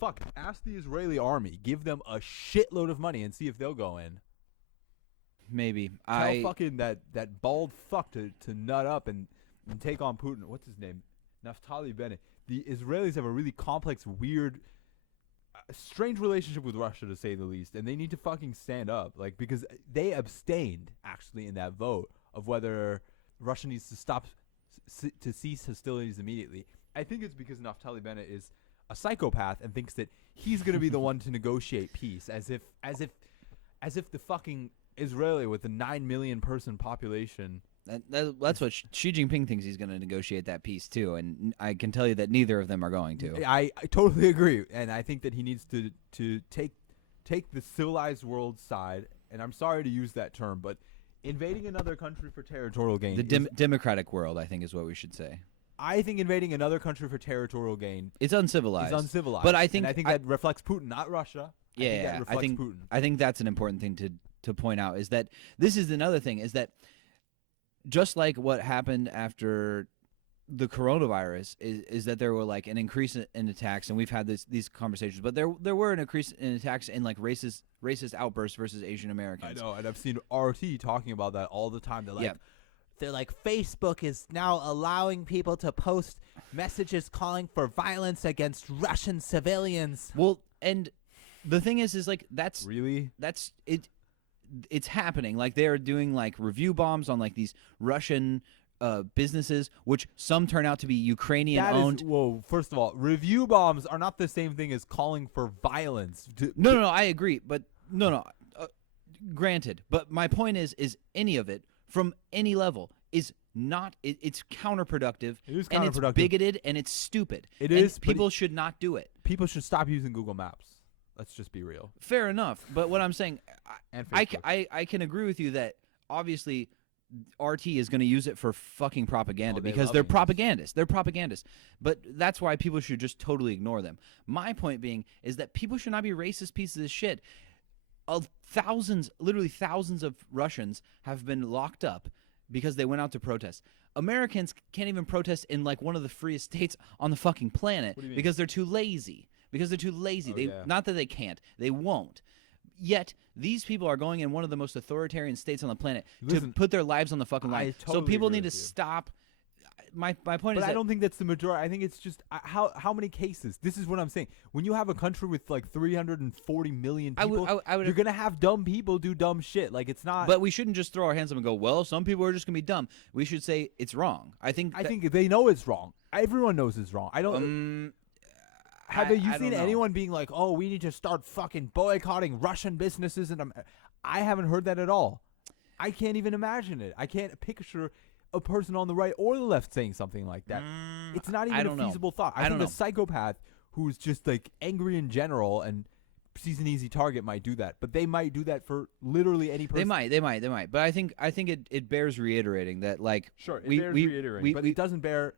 Fuck, ask the Israeli army, give them a shitload of money and see if they'll go in. Maybe. Tell fucking that bald fuck to nut up and take on Putin. What's his name? Naftali Bennett. The Israelis have a really complex, weird, strange relationship with Russia, to say the least, and they need to fucking stand up, like, because they abstained actually in that vote of whether Russia needs to cease hostilities immediately. I think it's because Naftali Bennett is a psychopath and thinks that he's going to be the one to negotiate peace, as if the fucking Israeli with a 9 million person population. That's what Xi Jinping thinks he's going to negotiate that peace too, and I can tell you that neither of them are going to. I totally agree, and I think that he needs to take the civilized world side. And I'm sorry to use that term, but invading another country for territorial gain. The democratic world, I think, is what we should say. I think invading another country for territorial gain it's uncivilized. is uncivilized. But I think that reflects Putin, not Russia. I think that's an important thing to point out, is that this is another thing, is that just like what happened after the coronavirus is that there were like an increase in attacks, and we've had these conversations, but there were an increase in attacks in like racist outbursts versus Asian Americans. I know, and I've seen RT talking about that all the time. They're like Facebook is now allowing people to post messages calling for violence against Russian civilians. Well, and the thing is like that's it. It's happening. Like they're doing like review bombs on like these Russian businesses, which some turn out to be Ukrainian owned. Whoa! First of all, review bombs are not the same thing as calling for violence. No, I agree, but no. Granted, but my point is any of it from any level is not. It's counterproductive. It is counterproductive. And it's bigoted and it's stupid. It is. People should not do it. People should stop using Google Maps. Let's just be real. Fair enough, but what I'm saying, I can agree with you that obviously RT is going to use it for fucking propaganda because they're propagandists. They're propagandists. But that's why people should just totally ignore them. My point being is that people should not be racist pieces of shit. Literally thousands of Russians have been locked up because they went out to protest. Americans can't even protest in like one of the freest states on the fucking planet because they're too lazy. Not that they can't, they won't. Yet these people are going in one of the most authoritarian states on the planet to put their lives on the fucking line. So people need to stop. My point is, I don't think that's the majority. I think it's just how many cases. This is what I'm saying. When you have a country with like 340 million people, you're gonna have dumb people do dumb shit. Like it's not. But we shouldn't just throw our hands up and go, well, some people are just gonna be dumb. We should say it's wrong. I think they know it's wrong. Everyone knows it's wrong. I don't. Have you seen anyone being like, "Oh, we need to start fucking boycotting Russian businesses"? And I haven't heard that at all. I can't even imagine it. I can't picture a person on the right or the left saying something like that. It's not even a feasible thought. I think a psychopath who's just like angry in general and sees an easy target might do that, but they might do that for literally any person. They might. But I think it bears reiterating that like sure, it bears reiterating, but it doesn't bear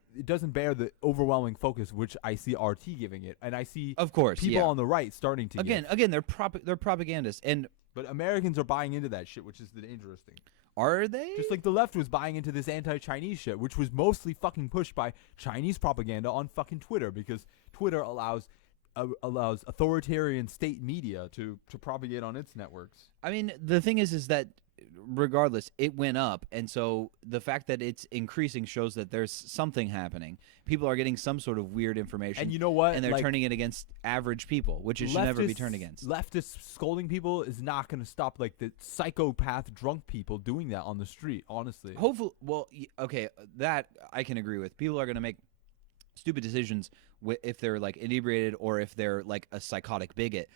the overwhelming focus which I see RT giving it, and I see of course people on the right starting to again they're propagandists, but Americans are buying into that shit, which is the dangerous thing. Are they? Just like the left was buying into this anti-Chinese shit, which was mostly fucking pushed by Chinese propaganda on fucking Twitter, because Twitter allows authoritarian state media to propagate on its networks. I mean, the thing is that regardless, it went up, and so the fact that it's increasing shows that there's something happening. People are getting some sort of weird information, and you know what? And they're turning it against average people, which it should never be turned against. Leftists scolding people is not going to stop like the psychopath drunk people doing that on the street. Honestly, hopefully, okay, that I can agree with. People are going to make stupid decisions if they're like inebriated or if they're like a psychotic bigot,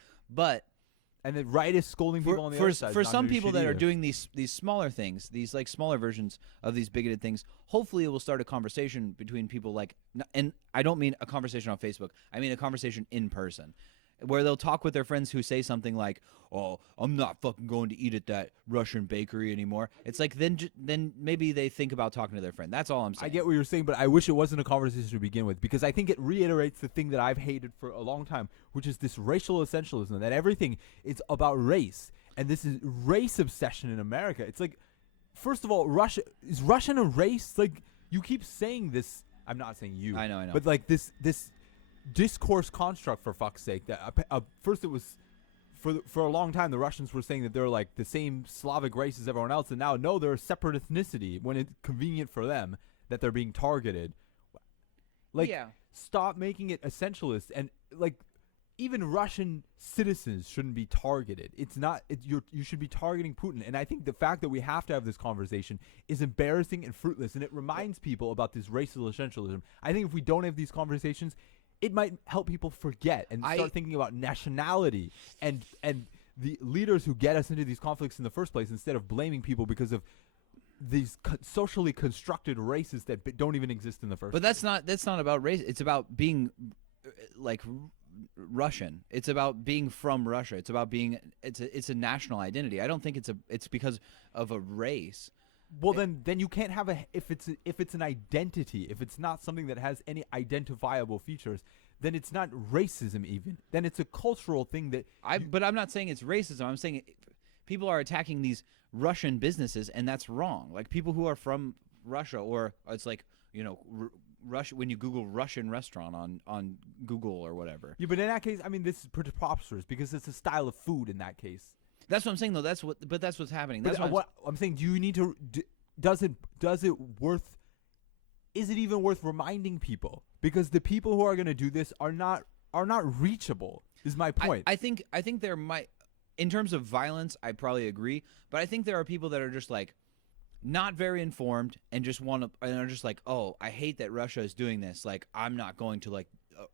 and the right is scolding people on the other side. For some people that are doing these smaller things, these like smaller versions of these bigoted things, hopefully it will start a conversation between people like, and I don't mean a conversation on Facebook, I mean a conversation in person, where they'll talk with their friends who say something like, "Oh, I'm not fucking going to eat at that Russian bakery anymore." It's like then maybe they think about talking to their friend. That's all I'm saying. I get what you're saying, but I wish it wasn't a conversation to begin with, because I think it reiterates the thing that I've hated for a long time, which is this racial essentialism, that everything is about race, and this is race obsession in America. It's like, first of all, is Russian a race? Like, you keep saying this. I'm not saying you. I know. But like this discourse construct, for fuck's sake, that first it was for a long time the Russians were saying that they're like the same Slavic race as everyone else, and now no, they're a separate ethnicity when it's convenient for them that they're being targeted. Like, stop making it essentialist, and like even Russian citizens shouldn't be targeted. It's not. You should be targeting Putin, and I think the fact that we have to have this conversation is embarrassing and fruitless, and it reminds people about this racial essentialism. I think if we don't have these conversations, it might help people forget and start thinking about nationality and the leaders who get us into these conflicts in the first place, instead of blaming people because of these socially constructed races that don't even exist in the first But place. that's not about race. It's about being like Russian. It's about being from Russia. It's about being it's a national identity. I don't think it's because of a race. Well, then you can't have if it's an identity, if it's not something that has any identifiable features, then it's not racism even. Then it's a cultural thing that But I'm not saying it's racism. I'm saying people are attacking these Russian businesses, and that's wrong. Like people who are from Russia, or it's like, you know, Russia, when you Google Russian restaurant on Google or whatever. Yeah, but in that case, I mean, this is preposterous because it's a style of food in that case. That's what I'm saying, though. That's what's happening. That's But what I'm saying. Do you need to? Is it even worth reminding people? Because the people who are going to do this are not reachable. Is my point. I think there might, in terms of violence, I probably agree. But I think there are people that are just like not very informed and just want to, and are just like, oh, I hate that Russia is doing this. Like, I'm not going to like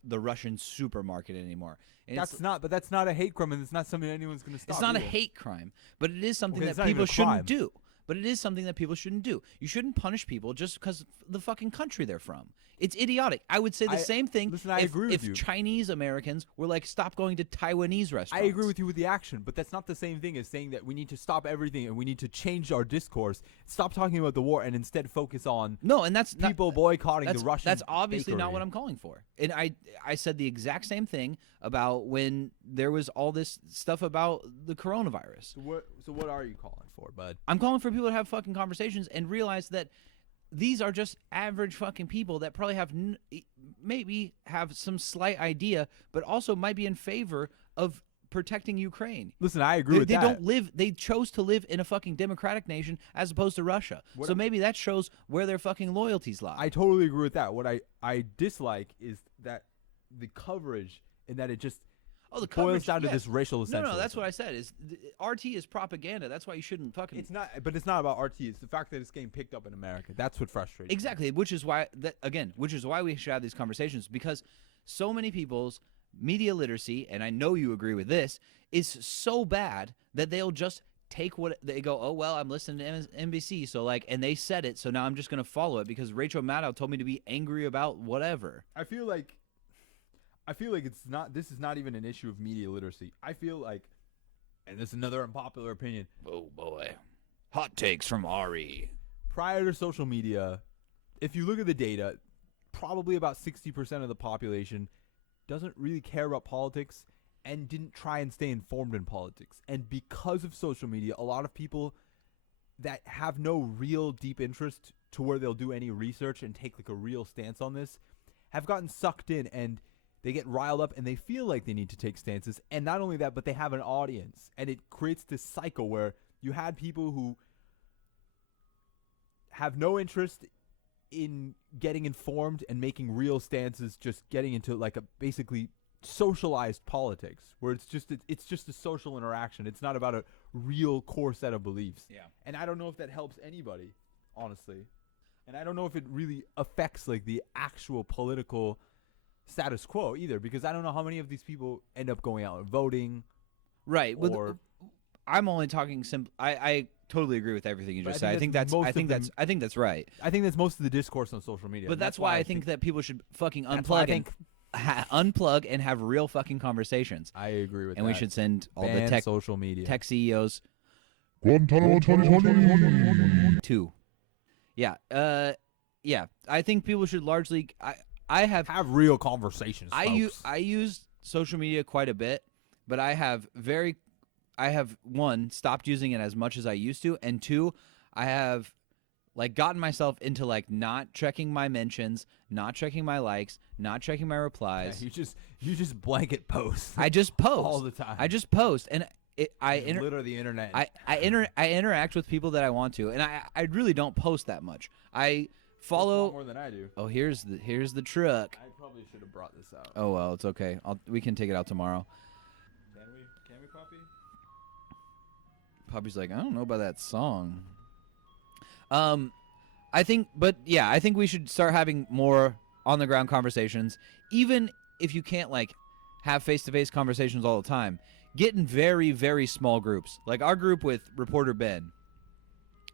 the Russian supermarket anymore. And that's not a hate crime, and it's not something anyone's going to stop. It's not a hate crime, but it is something Okay, that people shouldn't do. But it is something that people shouldn't do. You shouldn't punish people just because of the fucking country they're from. It's idiotic. I would say the same thing I agree with you. if Chinese Americans were like, stop going to Taiwanese restaurants. I agree with you with the action, but that's not the same thing as saying that we need to stop everything and we need to change our discourse, stop talking about the war, and instead focus on people boycotting the Russian. That's obviously bakery. not what I'm calling for. And I said the exact same thing about when there was all this stuff about the coronavirus. So what are you calling for, bud? I'm calling for people to have fucking conversations and realize that these are just average fucking people that probably have maybe have some slight idea, but also might be in favor of protecting Ukraine. Listen, I agree with that. They chose to live in a fucking democratic nation as opposed to Russia. So maybe that shows where their fucking loyalties lie. I totally agree with that. What I dislike is that the coverage, and that it just boils down to this racial essentialism. No, that's what I said. RT is propaganda. That's why you shouldn't fucking. It's not, but it's not about RT. It's the fact that it's getting picked up in America. That's what frustrates me. Exactly, which is why we should have these conversations, because so many people's media literacy, and I know you agree with this, is so bad that they'll just take what they go, oh well, I'm listening to NBC, so like, and they said it, so now I'm just gonna follow it because Rachel Maddow told me to be angry about whatever. I feel like this is not even an issue of media literacy. I feel like, and this is another unpopular opinion. Oh boy. Hot takes from Ari. Prior to social media, if you look at the data, probably about 60% of the population doesn't really care about politics and didn't try and stay informed in politics. And because of social media, a lot of people that have no real deep interest to where they'll do any research and take like a real stance on this have gotten sucked in, and they get riled up and they feel like they need to take stances. And not only that, but they have an audience. And it creates this cycle where you had people who have no interest in getting informed and making real stances, just getting into like a basically socialized politics where it's just a social interaction. It's not about a real core set of beliefs. Yeah. And I don't know if that helps anybody, honestly. And I don't know if it really affects like the actual political status quo either, because I don't know how many of these people end up going out and voting. Right. Or I'm only talking I totally agree with everything you just said. I think that's right. I think that's most of the discourse on social media. But that's why I think that people should fucking unplug unplug and have real fucking conversations. I agree with that. And we should send all Ban the tech social media. tech CEOs Guantanamo 2020. to. Yeah. Yeah. I think people should largely I have real conversations. I use social media quite a bit, but I have one, stopped using it as much as I used to, and two, I have like gotten myself into like not checking my mentions, not checking my likes, not checking my replies. Yeah, you just blanket post. I just post all the time. I just post, and litter the internet. I interact with people that I want to, and I really don't post that much. I follow more than I do. Oh, here's the truck. I probably should have brought this out. Oh well, it's okay. We can take it out tomorrow. Can we, Poppy? Poppy's like, I don't know about that song. I think we should start having more on the ground conversations, even if you can't like have face-to-face conversations all the time, get in very, very small groups. Like our group with reporter Ben.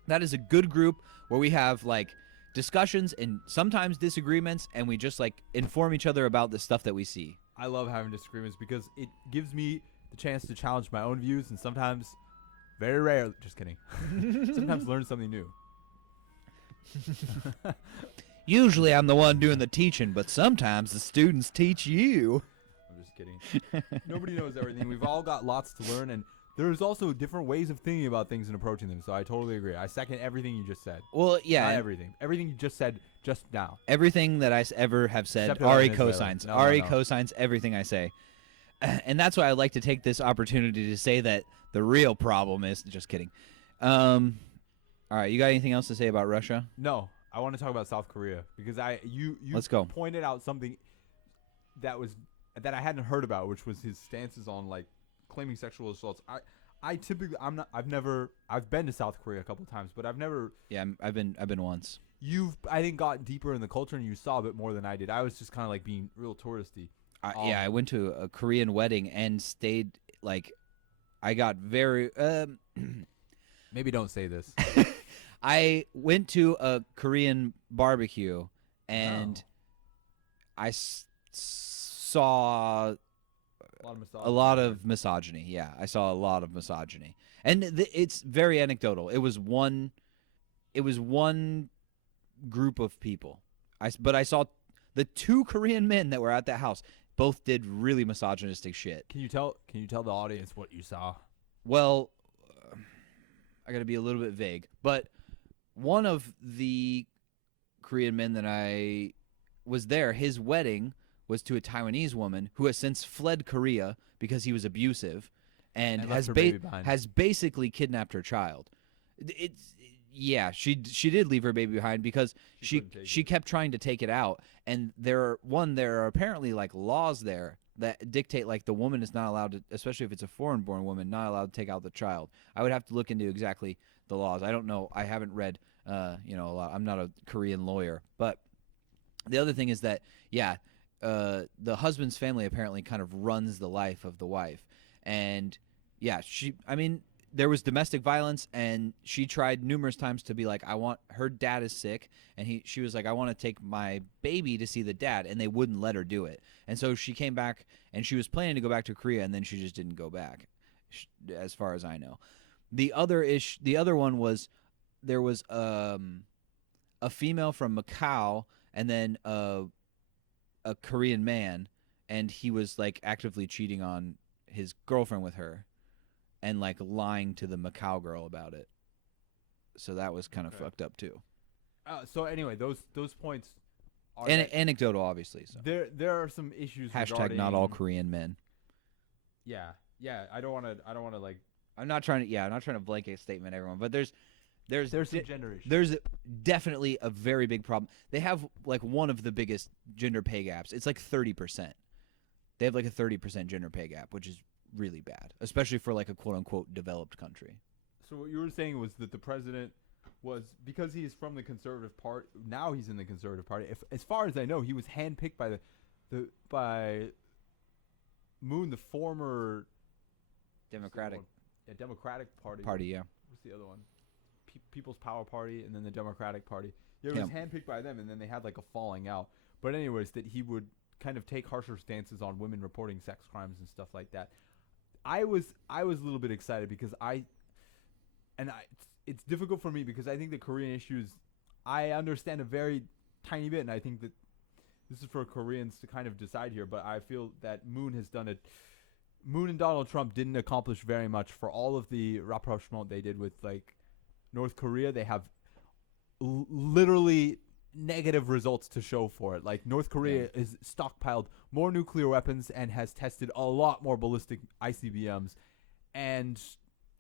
That is a good group where we have like discussions and sometimes disagreements, and we just like inform each other about the stuff that we see. I love having disagreements because it gives me the chance to challenge my own views and sometimes, very rarely, just kidding, sometimes learn something new. Usually I'm the one doing the teaching, but sometimes the students teach you. I'm just kidding. Nobody knows everything. We've all got lots to learn, and there's also different ways of thinking about things and approaching them. So I totally agree. I second everything you just said. Well, yeah. Not everything. Everything you just said just now. Everything that I ever have said, Except Ari Venezuela. cosigns. No, Ari no. cosigns everything I say. And that's why I like to take this opportunity to say that the real problem is... Just kidding. All right, you got anything else to say about Russia? No, I want to talk about South Korea because you Let's go. pointed out something that I hadn't heard about, which was his stances on like claiming sexual assaults. I've been to South Korea a couple times, but I've never. Yeah, I've been once. You've, I think, gotten deeper in the culture and you saw a bit more than I did. I was just kind of like being real touristy. Yeah, I went to a Korean wedding and stayed like, I got very. Maybe don't say this. I went to a Korean barbecue and I saw a lot of misogyny. Yeah, I saw a lot of misogyny, and it's very anecdotal. It was one group of people. But I saw the two Korean men that were at that house. Both did really misogynistic shit. Can you tell the audience what you saw? Well, I got to be a little bit vague, but one of the Korean men that I was there, his wedding was to a Taiwanese woman who has since fled Korea because he was abusive and left her baby behind. has basically kidnapped her child. Yeah, she did leave her baby behind because she kept trying to take it out, and there are apparently like laws there that dictate like the woman is not allowed to, especially if it's a foreign-born woman, not allowed to take out the child. I would have to look into exactly the laws. I don't know. I haven't read a lot. I'm not a Korean lawyer, but the other thing is that the husband's family apparently kind of runs the life of the wife, and there was domestic violence, and she tried numerous times to be like, her dad is sick, and she was like, I want to take my baby to see the dad, and they wouldn't let her do it. And so she came back, and she was planning to go back to Korea, and then she just didn't go back, as far as I know. The other one was there was a female from Macau, and then a Korean man, and he was like actively cheating on his girlfriend with her. And like lying to the Macau girl about it, so that was kind of fucked up too. So anyway, those points are anecdotal, obviously. So there are some issues. Hashtag not all Korean men. Yeah. I don't want to like. I'm not trying to blanket statement everyone, but there's some gender issues. There's definitely a very big problem. They have like one of the biggest gender pay gaps. It's like 30%. They have like a 30% gender pay gap, which is really bad, especially for like a quote-unquote developed country. So what you were saying was that the president was, because he is from the conservative party, now he's in the conservative party. As far as I know, he was handpicked by Moon, the former Democratic party. Yeah. What's the other one? People's Power Party, and then the Democratic Party. Yeah, it was handpicked by them, and then they had like a falling out. But anyways, that he would kind of take harsher stances on women reporting sex crimes and stuff like that. I was a little bit excited because it's difficult for me because I think the Korean issues I understand a very tiny bit, and I think that this is for Koreans to kind of decide here, but I feel that Moon has done it. Moon and Donald Trump didn't accomplish very much for all of the rapprochement they did with like North Korea. They have literally negative results to show for it. Like North Korea is stockpiled more nuclear weapons and has tested a lot more ballistic ICBMs, and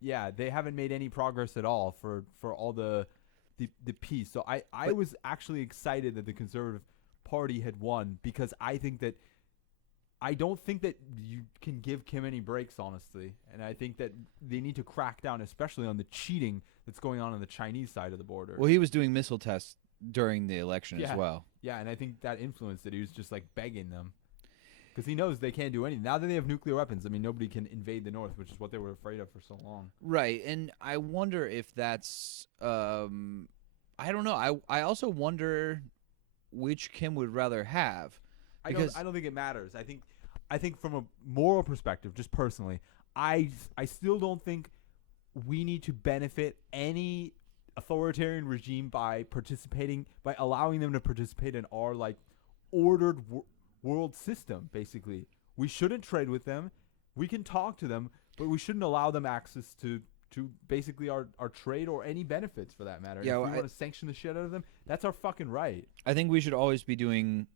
they haven't made any progress at all for all the peace. So I was actually excited that the Conservative Party had won because I don't think that you can give Kim any breaks, honestly, and I think that they need to crack down, especially on the cheating that's going on the Chinese side of the border. Well, he was doing missile tests during the election as well. Yeah, and I think that influenced it. He was just like begging them. Because he knows they can't do anything. Now that they have nuclear weapons, I mean, nobody can invade the North, which is what they were afraid of for so long. Right, and I wonder if that's I don't know. I also wonder which Kim would rather have. I don't think it matters. I think from a moral perspective, just personally, I still don't think we need to benefit any authoritarian regime by allowing them to participate in our like ordered world system. Basically, we shouldn't trade with them. We can talk to them, but we shouldn't allow them access to basically our trade or any benefits for that matter. Yeah, if we want to sanction the shit out of them, that's our fucking right. I think we should always be doing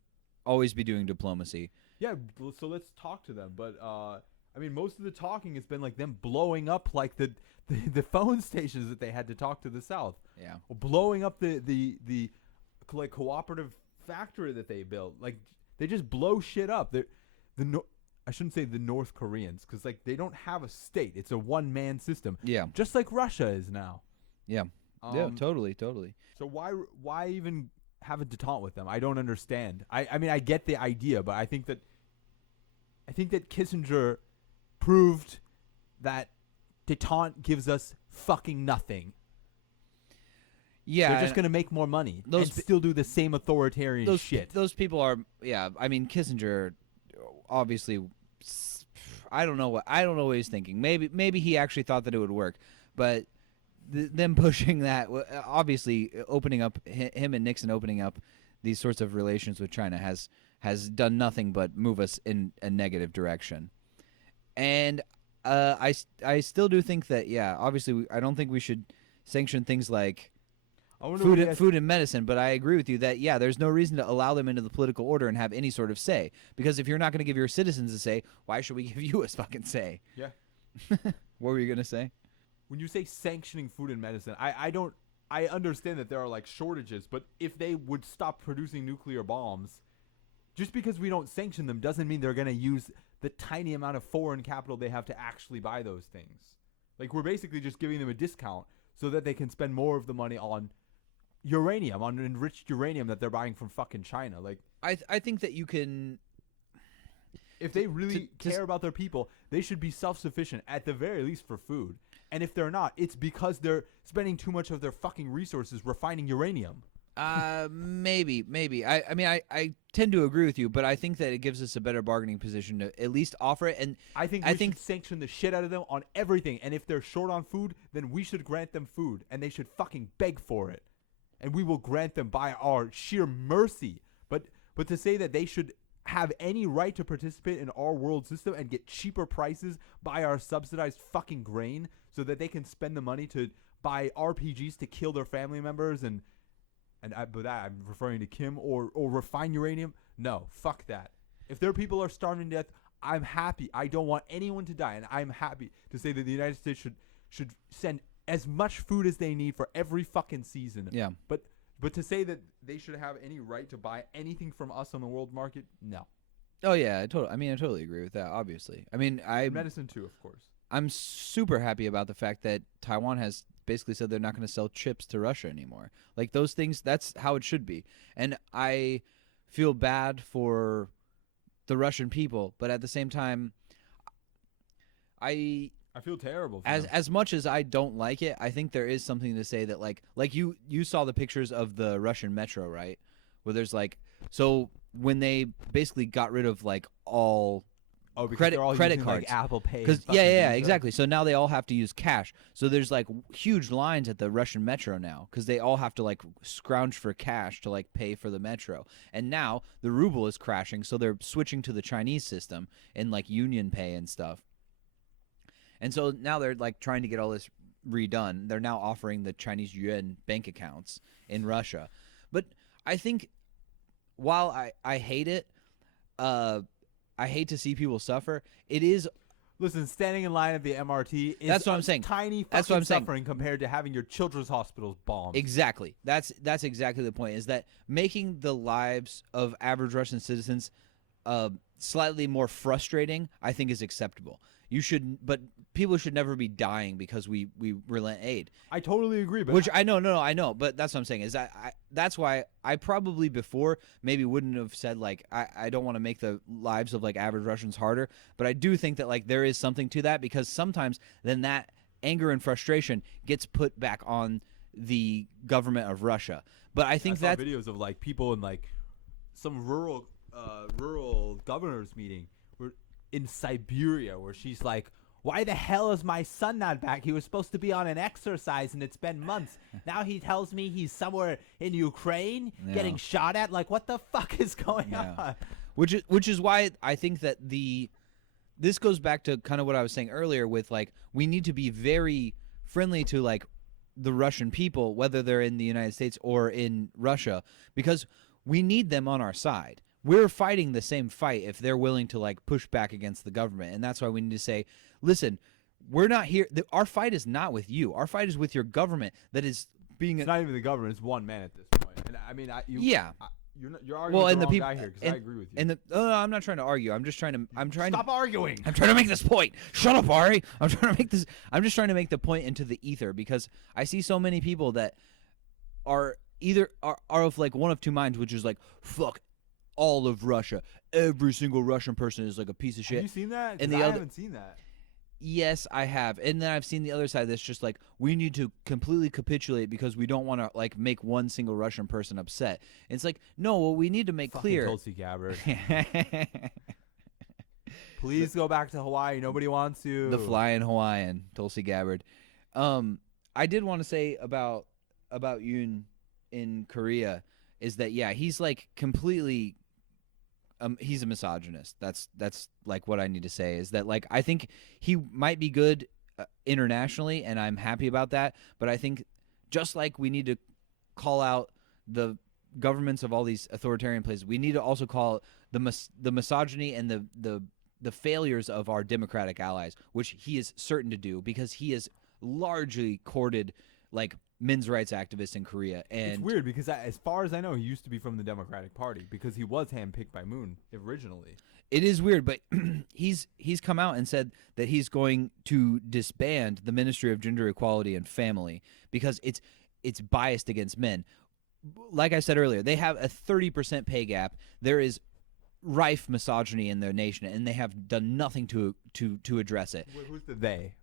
diplomacy. Yeah, so let's talk to them. But I mean, most of the talking has been like them blowing up like the phone stations that they had to talk to the South. Yeah, Or blowing up the like cooperative factory that they built. Like they just blow shit up. I shouldn't say the North Koreans because like they don't have a state. It's a one-man system. yeah, Just like Russia is now. yeah, yeah. Totally. So why even have a detente with them? I don't understand. I mean I get the idea, but I think that Kissinger proved that detente gives us fucking nothing. Yeah, They're just going to make more money and still do the same authoritarian shit. Those people are. Yeah, I mean Kissinger, obviously. I don't know what he's thinking. Maybe he actually thought that it would work, but them pushing that, obviously opening up him and Nixon opening up these sorts of relations with China has done nothing but move us in a negative direction. And I still do think that obviously I don't think we should sanction things like food and medicine, but I agree with you that there's no reason to allow them into the political order and have any sort of say, because if you're not going to give your citizens a say, why should we give you a fucking say? Yeah. What were you going to say? When you say sanctioning food and medicine, I understand that there are like shortages, but if they would stop producing nuclear bombs, just because we don't sanction them doesn't mean they're going to use the tiny amount of foreign capital they have to actually buy those things. Like we're basically just giving them a discount so that they can spend more of the money on uranium, on enriched uranium that they're buying from fucking China. Like I think that you can, if they really care about their people, they should be self-sufficient at the very least for food. And if they're not, it's because they're spending too much of their fucking resources refining uranium. Maybe. I mean, I tend to agree with you, but I think that it gives us a better bargaining position to at least offer it. And I think we should sanction the shit out of them on everything. And if they're short on food, then we should grant them food, and they should fucking beg for it. And we will grant them by our sheer mercy. But to say that they should have any right to participate in our world system and get cheaper prices, buy our subsidized fucking grain, so that they can spend the money to buy RPGs to kill their family members but I'm referring to Kim or refine uranium. No, fuck that. If their people are starving to death, I'm happy. I don't want anyone to die, and I'm happy to say that the United States should send as much food as they need for every fucking season. Yeah. But to say that they should have any right to buy anything from us on the world market, no. Oh yeah, I totally agree with that. Obviously, I mean, medicine too, of course. I'm super happy about the fact that Taiwan has basically said they're not going to sell chips to Russia anymore. Like those things, that's how it should be. And I feel bad for the Russian people, but at the same time, I feel terrible. As much as I don't like it, I think there is something to say that like you saw the pictures of the Russian metro, right? Where there's like, so when they basically got rid of like all credit cards, like Apple Pay. Exactly. So now they all have to use cash. So there's like huge lines at the Russian metro now because they all have to like scrounge for cash to like pay for the metro. And now the ruble is crashing, so they're switching to the Chinese system in like Union Pay and stuff. And so now they're like trying to get all this redone. They're now offering the Chinese yuan bank accounts in Russia. But I think while I hate it, I hate to see people suffer. It is. Listen, standing in line at the MRT is that's what I'm saying. Tiny fucking that's what I'm suffering compared to having your children's hospitals bombed. Exactly. That's exactly the point, is that making the lives of average Russian citizens slightly more frustrating, I think is acceptable. But people should never be dying because we relent aid. I totally agree, but Which I know, but that's what I'm saying is that's why I probably before maybe wouldn't have said like I don't want to make the lives of like average Russians harder, but I do think that like there is something to that because sometimes then that anger and frustration gets put back on the government of Russia. But I think I saw that videos of like people in like some rural governors meeting where in Siberia where she's like, why the hell is my son not back? He was supposed to be on an exercise and it's been months. Now he tells me he's somewhere in Ukraine getting shot at. Like, what the fuck is going on? Which is why I think that this goes back to kind of what I was saying earlier with like we need to be very friendly to like the Russian people, whether they're in the United States or in Russia, because we need them on our side. We're fighting the same fight if they're willing to like push back against the government. And that's why we need to say, listen, we're not here. Our fight is not with you. Our fight is with your government that is being. It's not even the government. It's one man at this point. And I mean, you're arguing with the wrong guy here because I agree with you. No, I'm not trying to argue. I'm trying Stop arguing. I'm trying to make this point. Shut up, Ari. I'm just trying to make the point into the ether because I see so many people that are of like one of two minds, which is like fuck all of Russia. Every single Russian person is like a piece of shit. Have you seen that? And I haven't seen that. Yes, I have. And then I've seen the other side that's just like, we need to completely capitulate because we don't want to like make one single Russian person upset. It's like, no, what we need to make clear. Tulsi Gabbard. Please go back to Hawaii. Nobody wants to. The flying Hawaiian, Tulsi Gabbard. I did want to say about Yoon in Korea is that, yeah, he's like completely he's a misogynist. That's like what I need to say is that like I think he might be good internationally, and I'm happy about that. But I think just like we need to call out the governments of all these authoritarian places, we need to also call the misogyny and the failures of our democratic allies, which he is certain to do because he has largely courted like men's rights activists in Korea. And it's weird because as far as I know, he used to be from the Democratic Party because he was handpicked by Moon originally. It is weird, but he's come out and said that he's going to disband the Ministry of Gender Equality and Family because it's biased against men. Like I said earlier, they have a 30% pay gap. There is rife misogyny in their nation, and they have done nothing to address it. Who's the they?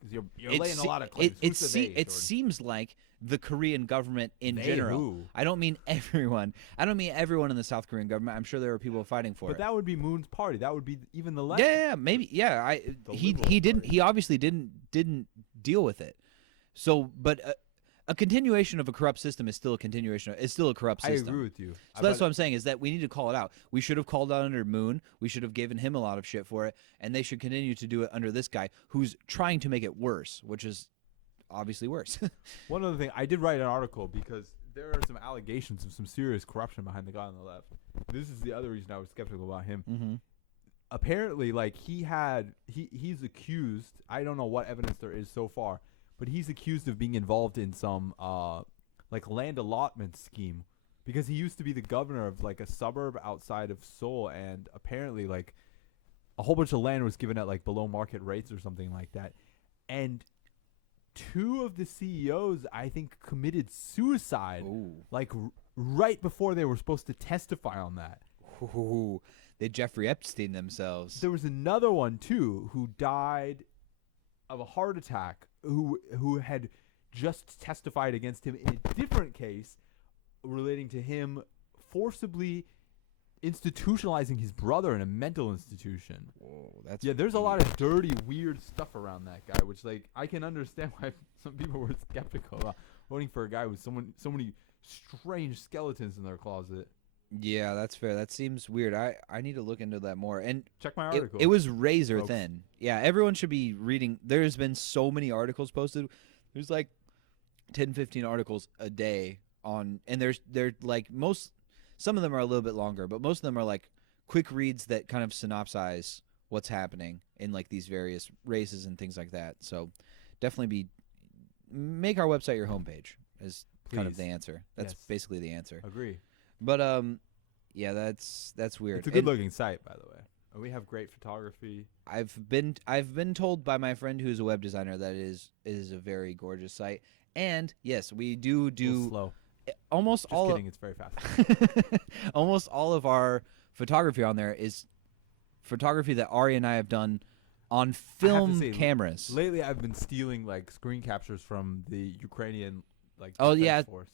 Because you're laying a lot of claims. It seems like the Korean government in general. Who? I don't mean everyone. I don't mean everyone in the South Korean government. I'm sure there are people fighting for it. But that would be Moon's party. That would be even the left. Yeah, maybe. Yeah, he didn't. He obviously didn't deal with it. So, but a continuation of a corrupt system is still a continuation. It's still a corrupt system. I agree with you. So that's what I'm saying is that we need to call it out. We should have called out under Moon. We should have given him a lot of shit for it, and they should continue to do it under this guy who's trying to make it worse, which is obviously worse. One other thing, I did write an article because there are some allegations of some serious corruption behind the guy on the left. This is the other reason I was skeptical about him. Mm-hmm. Apparently, like he's accused. I don't know what evidence there is so far, but he's accused of being involved in some like land allotment scheme because he used to be the governor of like a suburb outside of Seoul, and apparently like a whole bunch of land was given at like below market rates or something like that. And two of the CEOs, I think, committed suicide like right before they were supposed to testify on that. Ooh, they Jeffrey Epstein themselves. There was another one too who died of a heart attack who had just testified against him in a different case relating to him forcibly institutionalizing his brother in a mental institution. Whoa, that's there's a lot of dirty, weird stuff around that guy, which like I can understand why some people were skeptical about voting for a guy with so many strange skeletons in their closet. Yeah, that's fair. That seems weird. I need to look into that more. And check my article. It was razor thin. Yeah, everyone should be reading. There's been so many articles posted. There's like 10, 15 articles a day on, and they're like some of them are a little bit longer, but most of them are like quick reads that kind of synopsize what's happening in like these various races and things like that. So definitely make our website your homepage is kind of the answer. That's basically the answer. Agree. But Yeah, that's weird. It's a good looking site, by the way. And we have great photography. I've been told by my friend who's a web designer that it is a very gorgeous site. And yes, we do A little slow. almost Just all kidding, it's very fast. almost all of our photography on there is photography that Ari and I have done on film say, cameras. Lately, I've been stealing like screen captures from the Ukrainian like. Oh defense yeah, force.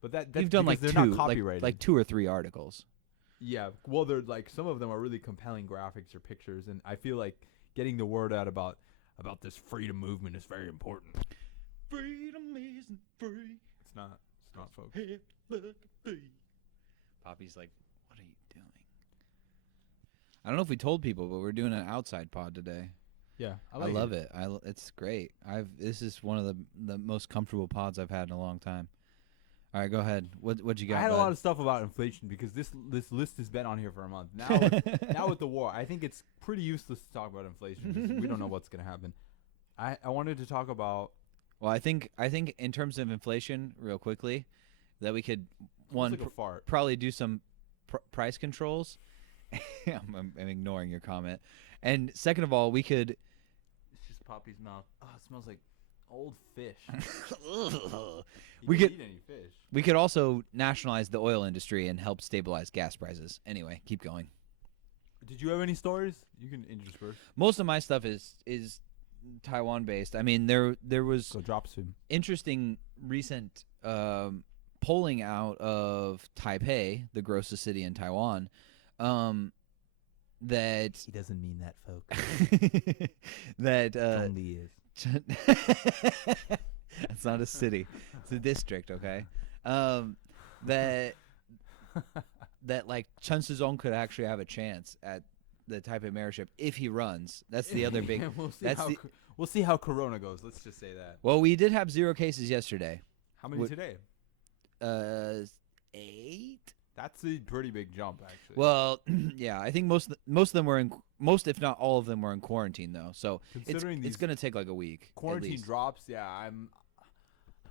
but that's you've done like because two, they're not copyrighted. like 2 or 3 articles. Yeah, well, they're like some of them are really compelling graphics or pictures, and I feel like getting the word out about this freedom movement is very important. Freedom isn't free. It's not, folks. Hey, look at me. Poppy's like, what are you doing? I don't know if we told people, but we're doing an outside pod today. Yeah, I love it. It's great. This is one of the most comfortable pods I've had in a long time. All right, go ahead. What you got? I had bud? a lot of stuff about inflation because this list has been on here for a month. Now with the war, I think it's pretty useless to talk about inflation because we don't know what's going to happen. I wanted to talk about. Well, I think in terms of inflation, real quickly, that we could Like a fart. probably do some price controls. I'm ignoring your comment. And second of all, we could. It's just Poppy's mouth. Oh, it smells like old fish. We could eat any fish. We could also nationalize the oil industry and help stabilize gas prices. Anyway, keep going. Did you have any stories? You can intersperse. Most of my stuff is Taiwan based. I mean, there was So drop soon. interesting recent polling out of Taipei, the grossest city in Taiwan, that He doesn't mean that, folks. that Only is. it's not a city, it's a district. Okay, that like Chen Shizong could actually have a chance at the Taipei mayorship if he runs. That's the other big. We'll see how Corona goes. Let's just say that. Well, we did have 0 cases yesterday. How many today? 8. That's a pretty big jump, actually. Well, yeah, I think most of them were most, if not all of them, were in quarantine though. So it's going to take like a week. Quarantine drops. Yeah, I'm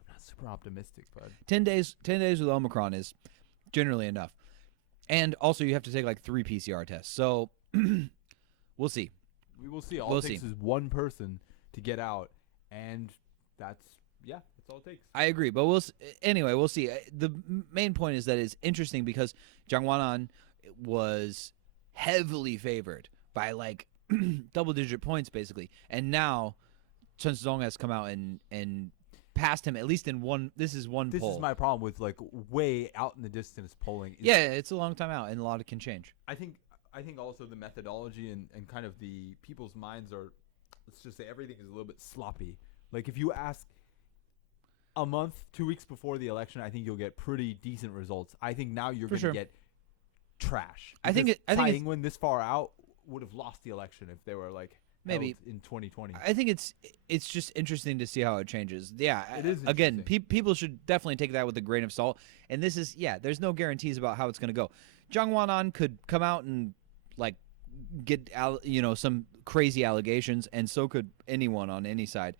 not super optimistic, but 10 days with Omicron is generally enough. And also you have to take like 3 PCR tests. So we'll see. We will see. All it takes is one person to get out, and that's all it takes. I agree, but we'll see. The main point is that it's interesting because Jiang Wanan was heavily favored by like double-digit points, basically, and now Chen Shizong has come out and passed him at least in one. This is one poll. This is my problem with like way out in the distance polling. Yeah, it's a long time out, and a lot can change. I think also the methodology and kind of the people's minds are, let's just say everything is a little bit sloppy. Like if you ask a month, 2 weeks before the election, I think you'll get pretty decent results. I think now you're going to get trash. I think Tsai Ing-wen this far out would have lost the election if they were like maybe in 2020. I think it's just interesting to see how it changes. Yeah, it is. Again, people should definitely take that with a grain of salt. And this is there's no guarantees about how it's going to go. Jiang Wanan could come out and like get some crazy allegations, and so could anyone on any side.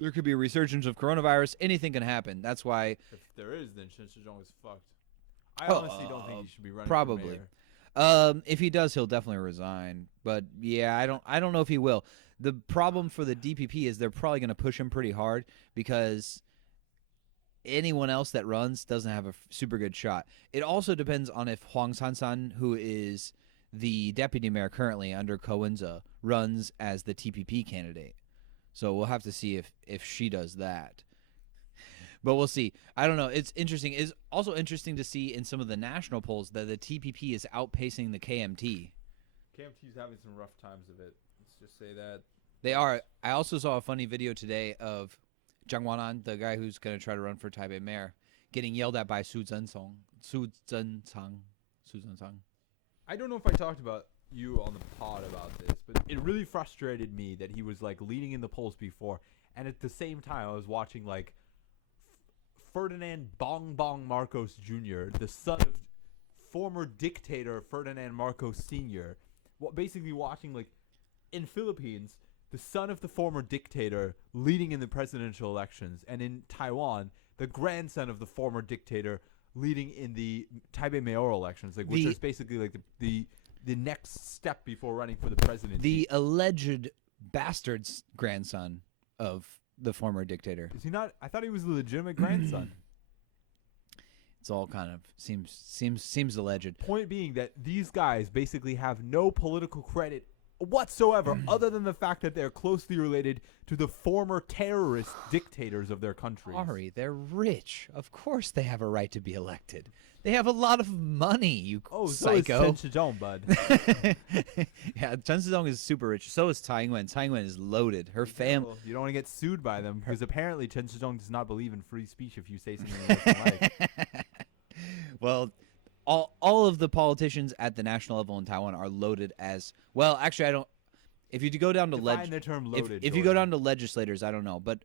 There could be a resurgence of coronavirus. Anything can happen. That's why. If there is, then Chen Shizong is fucked. I honestly don't think he should be running. Probably. For mayor. If he does, he'll definitely resign. But yeah, I don't know if he will. The problem for the DPP is they're probably going to push him pretty hard because anyone else that runs doesn't have a super good shot. It also depends on if Huang Sansan, who is the deputy mayor currently under Kowenza, runs as the TPP candidate. So we'll have to see if she does that. But we'll see. I don't know. It's interesting. It's also interesting to see in some of the national polls that the TPP is outpacing the KMT. KMT's having some rough times of it. Let's just say that. They are. I also saw a funny video today of Jiang Wanan, the guy who's going to try to run for Taipei mayor, getting yelled at by Su Zhenzong. I don't know if I talked about you on the pod about this, but it really frustrated me that he was like leading in the polls before, and at the same time I was watching like Ferdinand Bong Bong Marcos Jr., the son of former dictator Ferdinand Marcos Sr. Basically watching like in Philippines the son of the former dictator leading in the presidential elections, and in Taiwan the grandson of the former dictator leading in the Taipei mayoral elections, like which is basically like the next step before running for the presidency. The alleged bastard's grandson of the former dictator. Is he not? I thought he was the legitimate grandson. It's all kind of seems alleged. Point being that these guys basically have no political credit whatsoever other than the fact that they're closely related to the former terrorist dictators of their countries. Sorry, they're rich. Of course they have a right to be elected. They have a lot of money, you psycho. So is Chen Shizhong, bud. Yeah, Chen Shizhong is super rich. So is Taiwan. Taiwan is loaded. Her family. You don't want to get sued by them because apparently Chen Shizhong does not believe in free speech if you say something he doesn't like. Well, all of the politicians at the national level in Taiwan are loaded as well. Actually, I don't. If you go down to Define the term loaded. if you go down to legislators, I don't know. But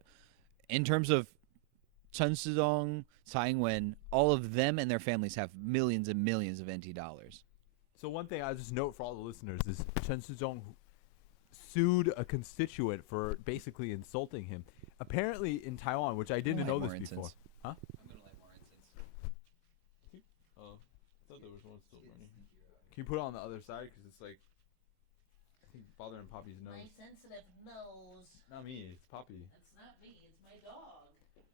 in terms of Chen Shizhong, Tsai Ing-wen, all of them and their families have millions and millions of NT dollars. So one thing I'll just note for all the listeners is Chen Shizhong sued a constituent for basically insulting him. Apparently in Taiwan, which I didn't know this before. Huh? I'm gonna light more incense. Oh, I thought there was one still burning. Can you put it on the other side? Because it's like, I think bothering Poppy's nose. My sensitive nose. Not me, it's Poppy. That's not me. It's my dog. It's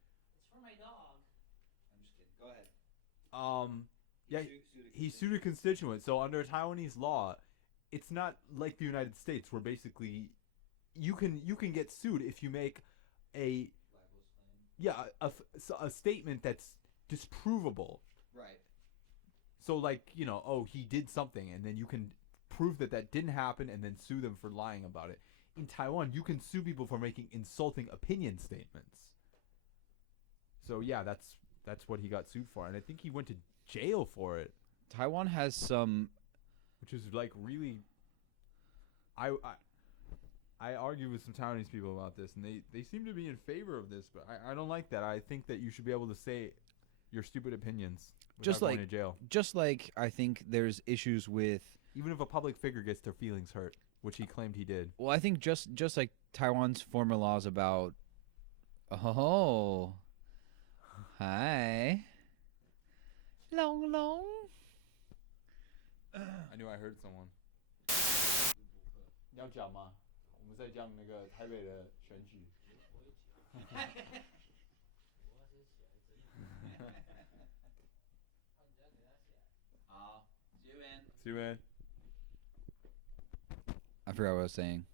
for my dog. I'm just kidding. Go ahead. Yeah, he sued a constituent. So under Taiwanese law, it's not like the United States where basically you can get sued if you make a statement that's disprovable. Right. So like, oh, he did something, and then you can prove that didn't happen and then sue them for lying about it. In Taiwan, you can sue people for making insulting opinion statements. So yeah, that's what he got sued for, and I think he went to jail for it. Taiwan has some, which is like really. I argue with some Taiwanese people about this, and they seem to be in favor of this, but I don't like that. I think that you should be able to say your stupid opinions without going to jail. Just like I think there's issues with, even if a public figure gets their feelings hurt, which he claimed he did. Well, I think just like Taiwan's former laws about, hi, long long. I knew I heard someone. 你要讲吗？我们在讲那个台北的选举。好，See you, man. See you, man. I forgot what I was saying.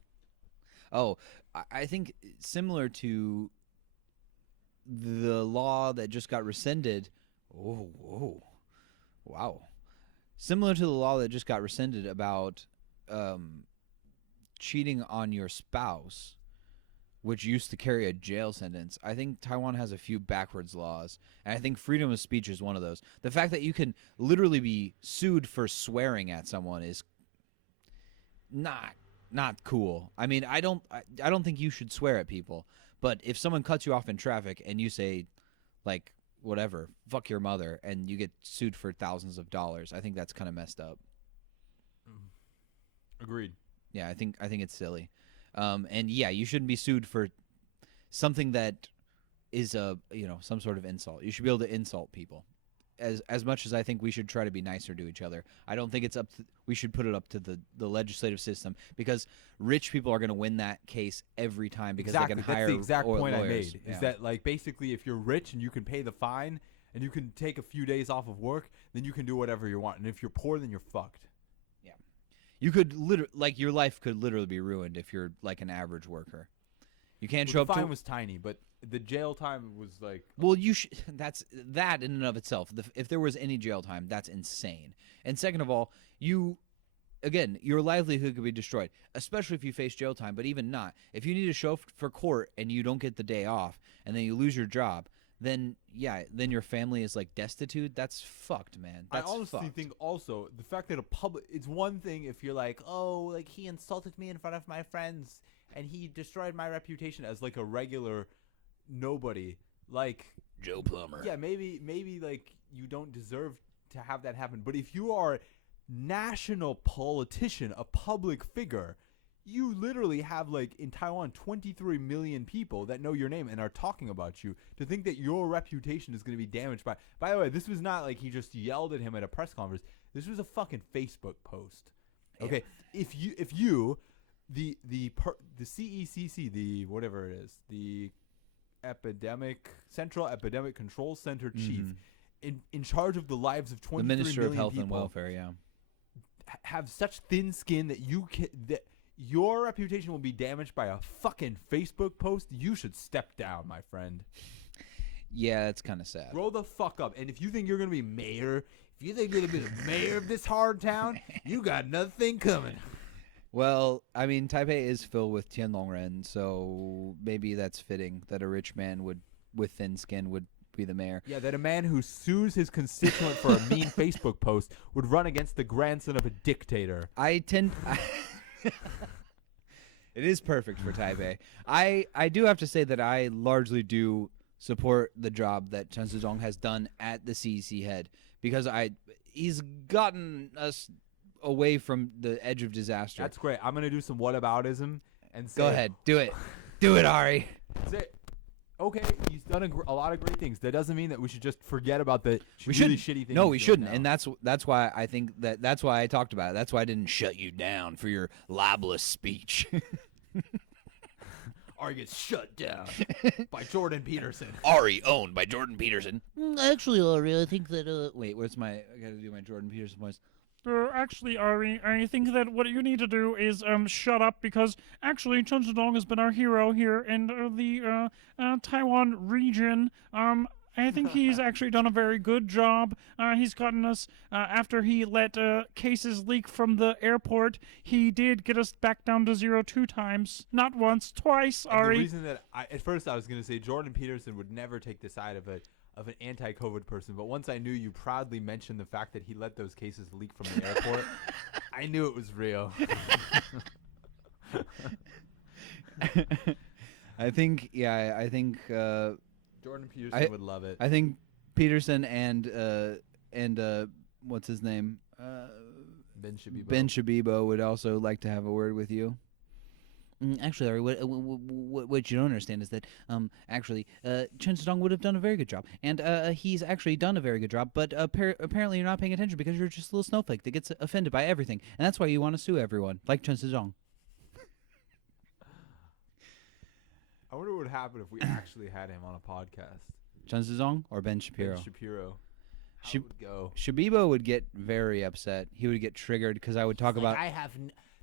Oh, I think similar to the law that just got rescinded. Oh, wow. Similar to the law that just got rescinded about cheating on your spouse, which used to carry a jail sentence. I think Taiwan has a few backwards laws, and I think freedom of speech is one of those. The fact that you can literally be sued for swearing at someone is not cool. I mean, I don't think you should swear at people, but if someone cuts you off in traffic and you say, like, whatever, fuck your mother, and you get sued for thousands of dollars, I think that's kind of messed up. Agreed. Yeah, I think it's silly. And yeah, you shouldn't be sued for something that is some sort of insult. You should be able to insult people. As much as I think we should try to be nicer to each other, I don't think we should put it up to the legislative system, because rich people are going to win that case every time because they can hire That's the exact point lawyers. I made. Is that, like, basically if you're rich and you can pay the fine and you can take a few days off of work, then you can do whatever you want. And if you're poor, then you're fucked. Yeah. You could your life could literally be ruined if you're like an average worker. You can't show up the to. fine was tiny, but the jail time was like. Well, that's that in and of itself. If there was any jail time, that's insane. And second of all, your livelihood could be destroyed, especially if you face jail time. But even not, if you need to show up for court and you don't get the day off, and then you lose your job, then your family is like destitute. That's fucked, man. That's I honestly think also the fact that it's one thing if you're like, oh, like he insulted me in front of my friends and he destroyed my reputation as like a regular nobody, like Joe Plumber. Yeah, maybe like you don't deserve to have that happen. But if you are a national politician, a public figure, You literally have, like, in Taiwan, 23 million people that know your name and are talking about you. To think that your reputation is going to be damaged by the way, this was not like he just yelled at him at a press conference. This was a fucking Facebook post. Okay, yeah. If you the CECC, the whatever it is, the Central Epidemic Control Center chief, in charge of the lives of 23 million people, the Minister of Health and Welfare, yeah, have such thin skin that that your reputation will be damaged by a fucking Facebook post, you should step down, my friend. Yeah, that's kind of sad. Grow the fuck up. And if you think you're going to be mayor, if you think you're going to be the mayor of this hard town, you got nothing coming. Well, I mean, Taipei is filled with Tianlongren, so maybe that's fitting that a rich man with thin skin would be the mayor. Yeah, that a man who sues his constituent for a mean Facebook post would run against the grandson of a dictator. It is perfect for Taipei. I do have to say that I largely do support the job that Chen Shizong has done at the CEC head, because he's gotten us away from the edge of disaster. That's great. I'm gonna do some whataboutism and say, go ahead, do it, Ari. Say, okay, he's done a lot of great things. That doesn't mean that we should just forget about the really shitty things. No, we shouldn't, now. and that's why I think that's why I talked about it. That's why I didn't shut you down for your libelous speech. Ari gets shut down by Jordan Peterson. Ari owned by Jordan Peterson. Actually, Ari, I think that wait, where's my? I gotta do my Jordan Peterson voice. Actually, Ari, I think that what you need to do is shut up, because actually Chen Shizong has been our hero here in the Taiwan region. I think he's actually done a very good job. He's gotten us, after he let cases leak from the airport, he did get us back down to 0 2 times. Not once, twice, Ari. The reason that at first I was going to say Jordan Peterson would never take the side of an anti-COVID person, but once I knew you proudly mentioned the fact that he let those cases leak from the airport, I knew it was real. I think Jordan Peterson would love it. I think Peterson and what's his name? Ben Shabibo would also like to have a word with you. Actually, Ari, what you don't understand is that actually Chen Shizong would have done a very good job, and he's actually done a very good job. But apparently, you're not paying attention because you're just a little snowflake that gets offended by everything, and that's why you want to sue everyone, like Chen Shizong. I wonder what would happen if we actually had him on a podcast. Chen Shizong or Ben Shapiro? Ben Shapiro. How it would go? Shabibo would get very upset. He would get triggered because I would talk about.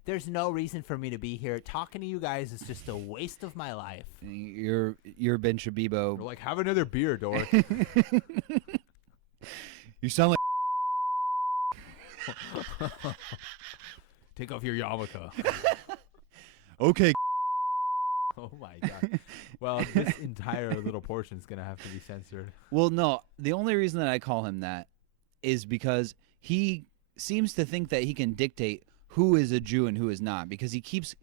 There's no reason for me to be here. Talking to you guys is just a waste of my life. You're Ben Shabibo. We're like, have another beer, dork. You sound like. Take off your yarmulke. Okay. Oh my god. Well, this entire little portion is going to have to be censored. Well, no. The only reason that I call him that is because he seems to think that he can dictate who is a Jew and who is not, because he keeps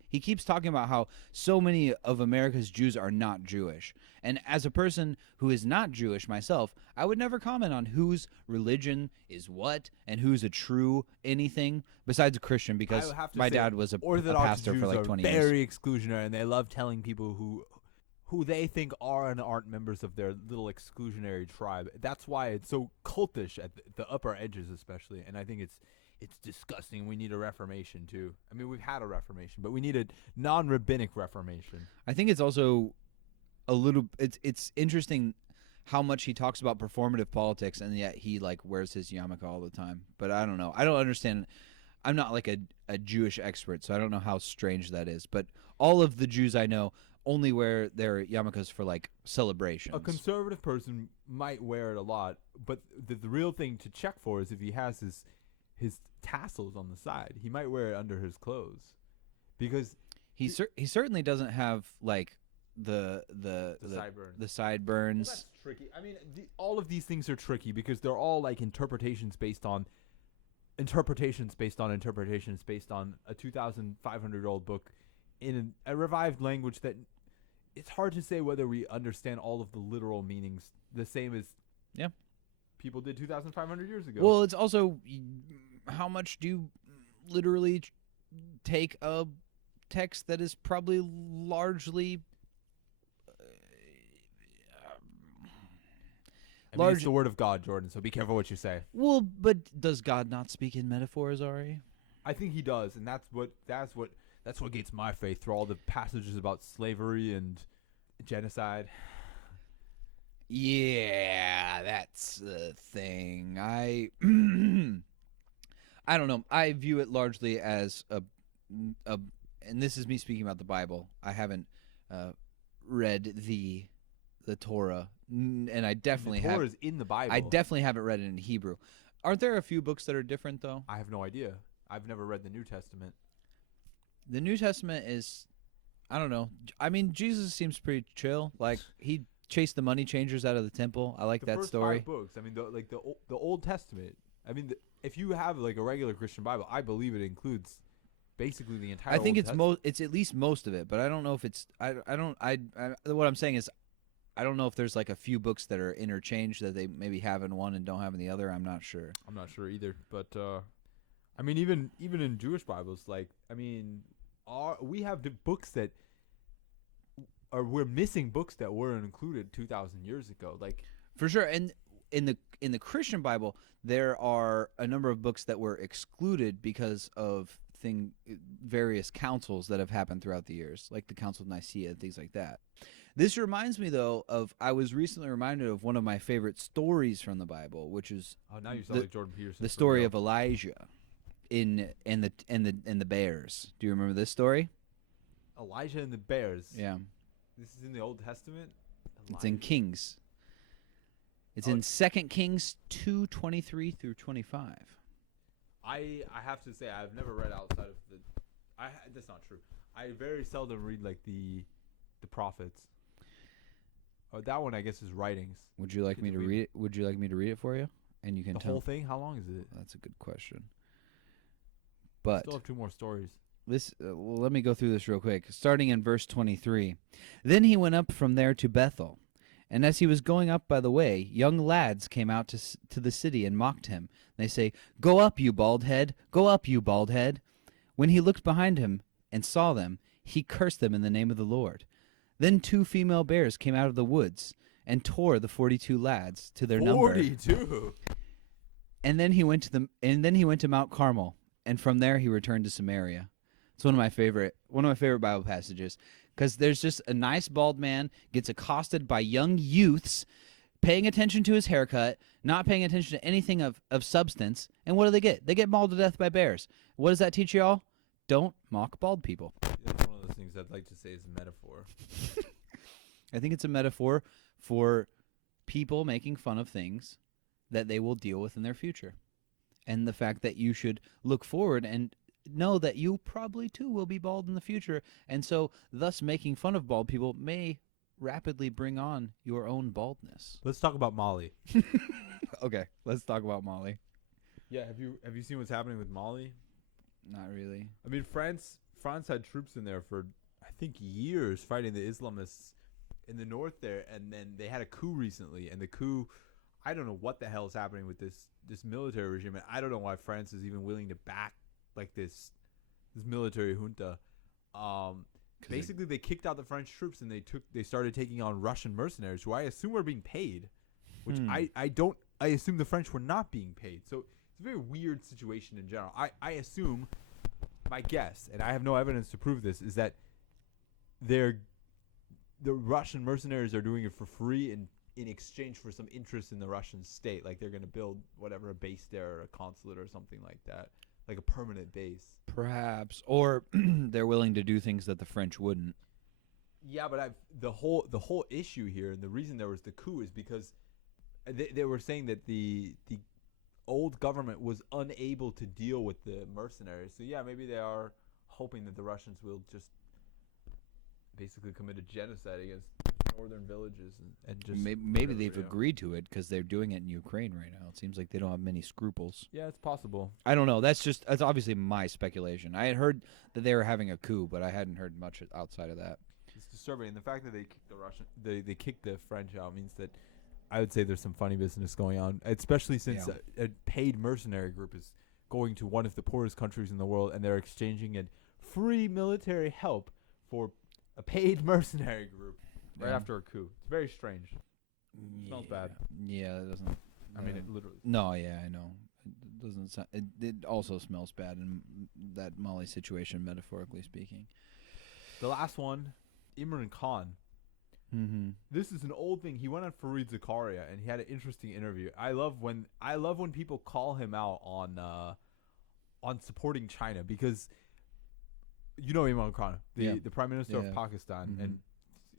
talking about how so many of America's Jews are not Jewish. And as a person who is not Jewish myself, I would never comment on whose religion is what and who's a true anything besides a Christian, because my dad was a pastor Jews for like 20 years. years. Very exclusionary, and they love telling people who they think are and aren't members of their little exclusionary tribe. That's why it's so cultish at the upper edges, especially. And I think it's disgusting. We need a reformation too. I mean, we've had a reformation, but we need a non-rabbinic reformation. I think it's also a little. It's interesting how much he talks about performative politics, and yet he like wears his yarmulke all the time. But I don't know. I don't understand. I'm not like a Jewish expert, so I don't know how strange that is. But all of the Jews I know only wear their yarmulkes for like celebrations. A conservative person might wear it a lot, but the real thing to check for is if he has his tassels on the side. He might wear it under his clothes, because he certainly doesn't have like the sideburns. Well, that's tricky. I mean, all of these things are tricky because they're all like interpretations based on a 2,500-year-old book in a revived language that it's hard to say whether we understand all of the literal meanings the same as people did 2,500 years ago. Well, it's also how much do you literally take a text that is probably largely I mean, it's the word of God, Jordan. So be careful what you say. well, but does God not speak in metaphors, Ari? I think he does, and that's what gets my faith through all the passages about slavery and genocide. Yeah, that's the thing. I I don't know. I view it largely as a and this is me speaking about the Bible. I haven't read the Torah, and I definitely The Torah is in the Bible. I definitely haven't read it in Hebrew. Aren't there a few books that are different though? I have no idea. I've never read the New Testament. The New Testament is, I don't know. I mean, Jesus seems pretty chill. Like he chased the money changers out of the temple. I like The that first story. 5 books. I mean, the Old Testament. I mean, if you have like a regular Christian Bible, I believe it includes basically the entire. I think Old Testament. it's at least most of it, but I don't know if it's what I'm saying is I don't know if there's like a few books that are interchanged that they maybe have in one and don't have in the other. I'm not sure. I'm not sure either, but I mean, even in Jewish Bibles, like I mean, we have the books that we're missing books that were included 2,000 years ago, like For sure. And in the Christian Bible, there are a number of books that were excluded because of various councils that have happened throughout the years, like the Council of Nicaea and things like that. This reminds me, though, I was recently reminded of one of my favorite stories from the Bible, which is now you sound like Jordan Peterson. the story of Elijah in the bears. Do you remember this story? Elijah and the bears. Yeah, This is in the Old Testament. it's in Kings. It's in 2 Kings 2:23 through 25. I have to say I've never read outside of the. That's not true. I very seldom read like the prophets. Oh, that one I guess is writings. Would you like me to read it? Would you like me to read it for you? And you can The tell. whole thing. How long is it? That's a good question. But Still have 2 more stories. well, let me go through this real quick. Starting in verse 23. Then he went up from there to Bethel. And as he was going up by the way, young lads came out to the city and mocked him. They say, "Go up, you bald head! Go up, you bald head!" When he looked behind him and saw them, he cursed them in the name of the Lord. Then 2 female bears came out of the woods and tore the 42 lads to their number. 42. And then he went to Mount Carmel, and from there he returned to Samaria. It's one of my favorite Bible passages, because there's just a nice bald man gets accosted by young youths, paying attention to his haircut, not paying attention to anything of substance, and what do? They get mauled to death by bears. What does that teach y'all? Don't mock bald people. That's one of those things I'd like to say is a metaphor. I think it's a metaphor for people making fun of things that they will deal with in their future, and the fact that you should look forward and know that you probably too will be bald in the future, and so thus making fun of bald people may rapidly bring on your own baldness. Let's talk about Mali. Okay, let's talk about Mali. Yeah, have you seen what's happening with Mali? Not really. I mean, France had troops in there for I think years fighting the Islamists in the north there, and then they had a coup recently, and the coup, I don't know what the hell is happening with this military regime, and I don't know why France is even willing to back like this military junta. Basically they kicked out the French troops and they started taking on Russian mercenaries who I assume were being paid, which I assume the French were not being paid. So it's a very weird situation in general. I assume, my guess, and I have no evidence to prove this, is that the Russian mercenaries are doing it for free in exchange for some interest in the Russian state. Like they're going to build whatever, a base there or a consulate or something like that. Like a permanent base. Perhaps. Or they're willing to do things that the French wouldn't. Yeah, but the whole issue here, and the reason there was the coup is because they were saying that the old government was unable to deal with the mercenaries. So yeah, maybe they are hoping that the Russians will just basically commit a genocide against northern villages and just maybe they've agreed to it because they're doing it in Ukraine right now. It seems like they don't have many scruples. Yeah, it's possible. I don't know. That's obviously my speculation. I had heard that they were having a coup, but I hadn't heard much outside of that. It's disturbing, and the fact that they kicked they kicked the French out means that I would say there's some funny business going on, especially since a paid mercenary group is going to one of the poorest countries in the world, and they're exchanging it free military help for a paid mercenary group right Yeah. after a coup. It's very strange. Smells bad. Yeah, it doesn't. I mean, it literally. No, yeah, I know. It doesn't sound. It also smells bad in that Mali situation, metaphorically speaking. The last one, Imran Khan. Mm-hmm. This is an old thing. He went on Fareed Zakaria and he had an interesting interview. I love when people call him out on supporting China, because you know Imran Khan, the prime minister of Pakistan, and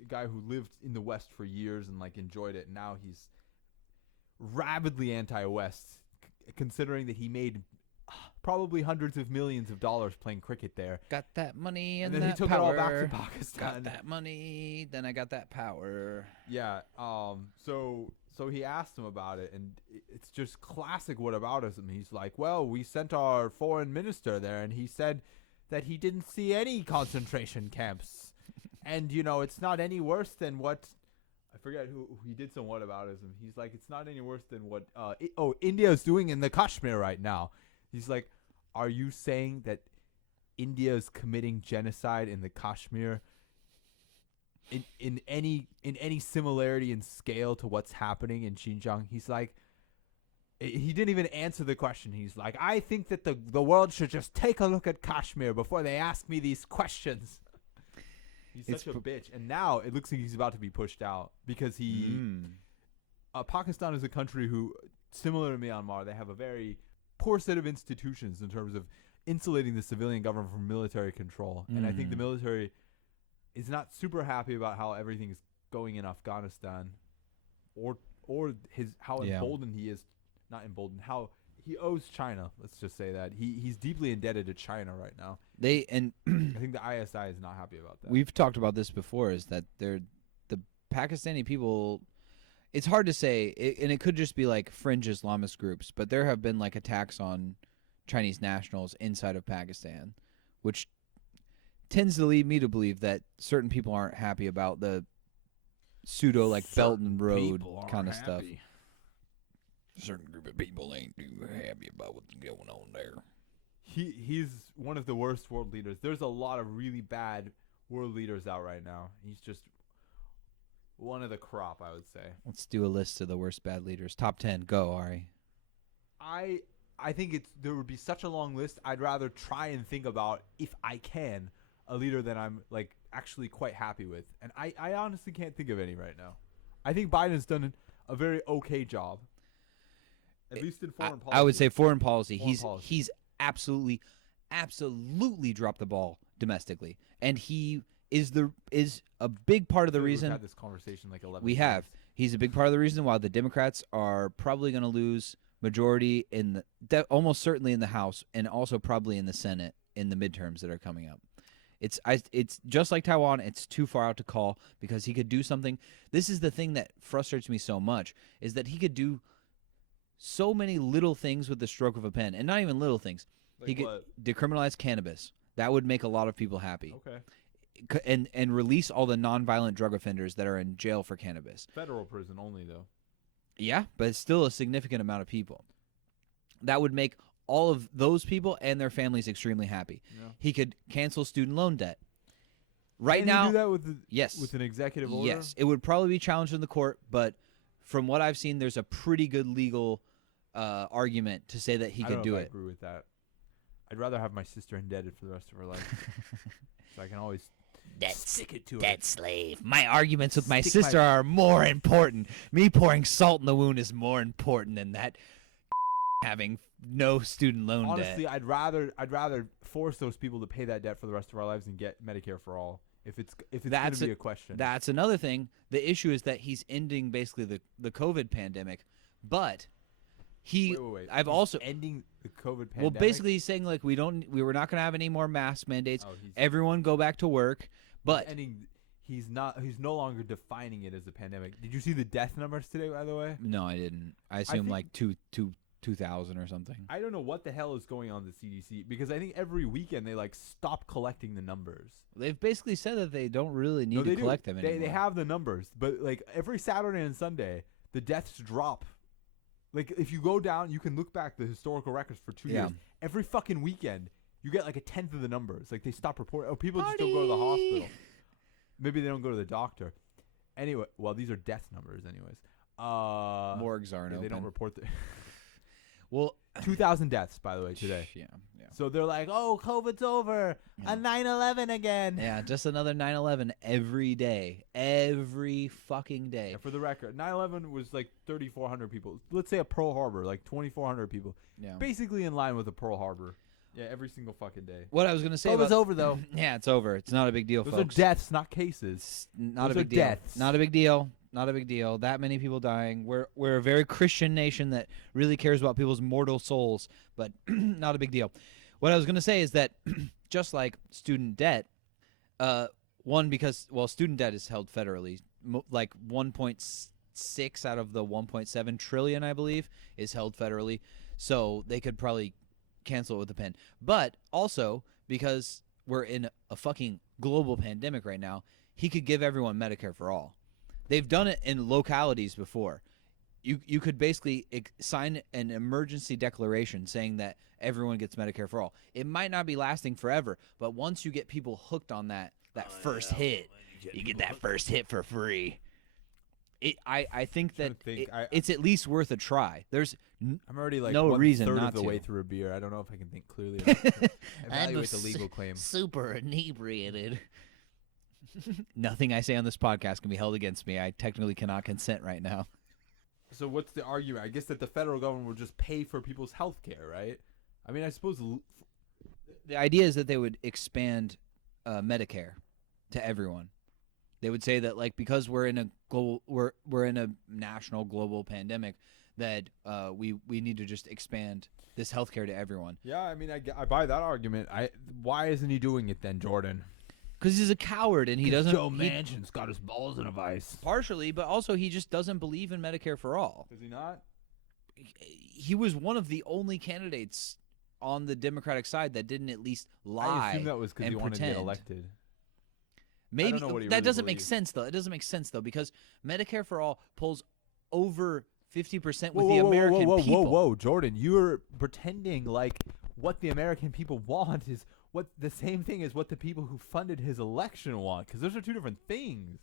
a guy who lived in the West for years and like enjoyed it. And now he's rabidly anti-West, considering that he made probably hundreds of millions of dollars playing cricket there. Got that money And and then that he took power. it all back to Pakistan. Got that money, then I got that power. Yeah. So he asked him about it, and it's just classic whataboutism. He's like, "Well, we sent our foreign minister there, and he said that he didn't see any concentration camps, and it's not any worse than what." I forget who he did some whataboutism. He's like, "It's not any worse than what India is doing in the Kashmir right now." He's like, "Are you saying that India is committing genocide in the Kashmir in any similarity in scale to what's happening in Xinjiang?" He's like, he didn't even answer the question. He's like, "I think that the world should just take a look at Kashmir before they ask me these questions." He's such a bitch. And now it looks like he's about to be pushed out because Pakistan is a country who, similar to Myanmar, they have a very poor set of institutions in terms of insulating the civilian government from military control. And I think the military is not super happy about how everything is going in Afghanistan, or how emboldened he is. Not emboldened, how he owes China. Let's just say that he's deeply indebted to China right now. I think the ISI is not happy about that. We've talked about this before. Is that the Pakistani people? It's hard to say, and it could just be like fringe Islamist groups. But there have been like attacks on Chinese nationals inside of Pakistan, which tends to lead me to believe that certain people aren't happy about the pseudo like Belt and Road kind of stuff. Certain group of people ain't too happy about what's going on there. He's one of the worst world leaders. There's a lot of really bad world leaders out right now. He's just one of the crop, I would say. Let's do a list of the worst bad leaders. Top 10. Go, Ari. I think there would be such a long list. I'd rather try and think about, if I can, a leader that I'm like actually quite happy with. And I honestly can't think of any right now. I think Biden's done a very okay job. At least in foreign policy. I would say foreign policy. He's absolutely dropped the ball domestically, and he is a big part of the reason. We've had this conversation like 11 we times. have. He's a big part of the reason why the Democrats are probably going to lose majority in almost certainly in the House, and also probably in the Senate in the midterms that are coming up. It's just like Taiwan. It's too far out to call, because he could do something. This is the thing that frustrates me so much, is that he could do so many little things with the stroke of a pen, and not even little things. Like he could what? decriminalize cannabis. That would make a lot of people happy. Okay. And release all the nonviolent drug offenders that are in jail for cannabis. Federal prison only, though. Yeah, but it's still a significant amount of people. That would make all of those people and their families extremely happy. Yeah. He could cancel student loan debt. Can Now, he do that with an executive order? Yes, it would probably be challenged in the court, but from what I've seen, there's a pretty good legal argument to say that he could do it. I agree with that. I'd rather have my sister indebted for the rest of her life, so I can always stick it to her. Debt slave. My arguments with my Stick sister my- are more important. Me pouring salt in the wound is more important than that having no student loan Honestly, debt. I'd rather force those people to pay that debt for the rest of our lives and get Medicare for all. If it's going to be a question. That's another thing. The issue is that he's ending basically the COVID pandemic, but Wait. I've He's also ending the COVID pandemic. well, basically he's saying like we were not going to have any more mask mandates. Oh, Everyone go back to work, but he's no longer defining it as a pandemic. Did you see the death numbers today, by the way? no, I didn't. I assume think- like 2,000 or something. I don't know what the hell is going on with the CDC, because I think every weekend they like stop collecting the numbers. They've basically said that they don't really need No, to they do. collect them anymore. They have the numbers, but like every Saturday and Sunday, the deaths drop. Like if you go down, you can look back the historical records for 2 years. Every fucking weekend, you get like a tenth of the numbers. Like they stop reporting. Oh, people just don't go to the hospital. Maybe they don't go to the doctor. Anyway, well, these are death numbers, anyways. Morgues aren't yeah, open. they don't report the. Well, 2,000 deaths, by the way, today. Yeah. So they're like, "Oh, COVID's over. Yeah. A 9/11 again." Yeah, just another 9/11 every day, every fucking day. Yeah, for the record, 9/11 was like 3,400 people. Let's say a Pearl Harbor, like 2,400 people. Yeah. Basically in line with a Pearl Harbor. Yeah, every single fucking day. What I was gonna say COVID's about over though. yeah, it's over. It's not a big deal, Those folks. are deaths, not cases. It's not Those a are big deal. deaths. Not a big deal. Not a big deal. That many people dying. We're a very Christian nation that really cares about people's mortal souls, but not a big deal. What I was going to say is that just like student debt, because student debt is held federally, like 1.6 out of the 1.7 trillion, I believe, is held federally, so they could probably cancel it with a pen. But also because we're in a fucking global pandemic right now, he could give everyone Medicare for all. They've done it in localities before. You could basically sign an emergency declaration saying that everyone gets Medicare for all. It might not be lasting forever, but once you get people hooked on that first hit, you get that first hit for free. I think that it's at least worth a try. There's I'm already like no reason third not of the to. way through a beer. I don't know if I can think clearly enough to evaluate the legal claim. Super inebriated. Nothing I say on this podcast can be held against me. I technically cannot consent right now. So what's the argument? I guess that the federal government would just pay for people's health care, right? I mean, I suppose The idea is that they would expand Medicare to everyone. They would say that, like, because we're in a global, we're in a national global pandemic, that we need to just expand this healthcare to everyone. Yeah, I mean, I buy that argument. Why isn't he doing it then, Jordan? Because he's a coward and he doesn't. Joe Manchin's got his balls in a vice. Partially, but also he just doesn't believe in Medicare for all. Does he not? He was one of the only candidates on the Democratic side that didn't at least lie. I assume that was because he wanted to get elected. Maybe know what he that really doesn't make believes. sense though. It doesn't make sense though because Medicare for all pulls over 50% with Whoa, the whoa, American whoa, people. Whoa, Jordan, you're pretending like what the American people want is what the same thing as what the people who funded his election want, because those are two different things.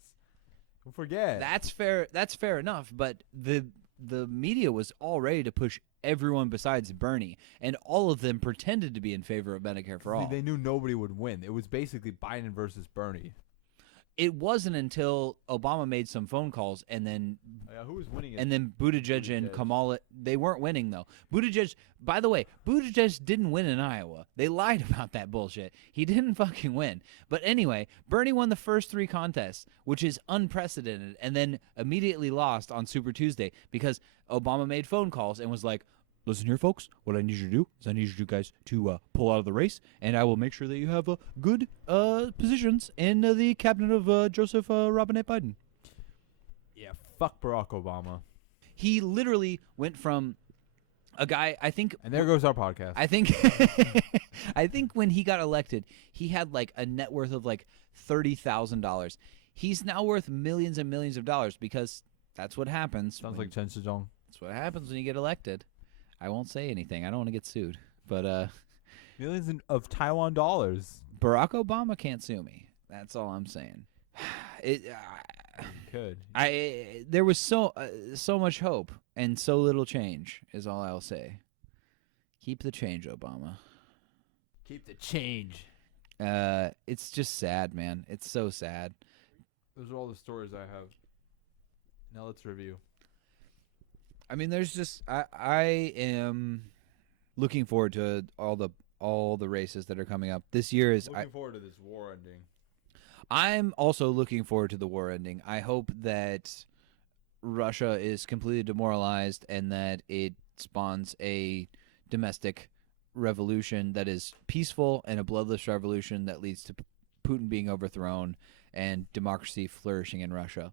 Don't forget. That's fair. That's fair enough. But the media was all ready to push everyone besides Bernie, and all of them pretended to be in favor of Medicare for all. They knew nobody would win. It was basically Biden versus Bernie. It wasn't until Obama made some phone calls and then Who was winning? and then Buttigieg and Kamala, they weren't winning though. Buttigieg, by the way, Buttigieg didn't win in Iowa. They lied about that bullshit. He didn't fucking win. But anyway, Bernie won the first 3 contests, which is unprecedented, and then immediately lost on Super Tuesday because Obama made phone calls and was like, listen here, folks, what I need you to do is I need you guys to pull out of the race, and I will make sure that you have good positions in the cabinet of Joseph Robinette Biden. Yeah, fuck Barack Obama. He literally went from a guy, I think... And there goes our podcast. I think I think when he got elected, he had like a net worth of like $30,000. He's now worth millions and millions of dollars because that's what happens. Sounds like Chen Shizhong. That's what happens when you get elected. I won't say anything. I don't want to get sued. But Millions of Taiwan dollars. Barack Obama can't sue me. That's all I'm saying. Could. There was so much hope and so little change is all I'll say. Keep the change, Obama. Keep the change. It's just sad, man. It's so sad. Those are all the stories I have. Now let's review. I mean, there's just I am looking forward to all the races that are coming up. This year is Looking forward to this war ending. I'm also looking forward to the war ending. I hope that Russia is completely demoralized and that it spawns a domestic revolution that is peaceful and a bloodless revolution that leads to Putin being overthrown and democracy flourishing in Russia.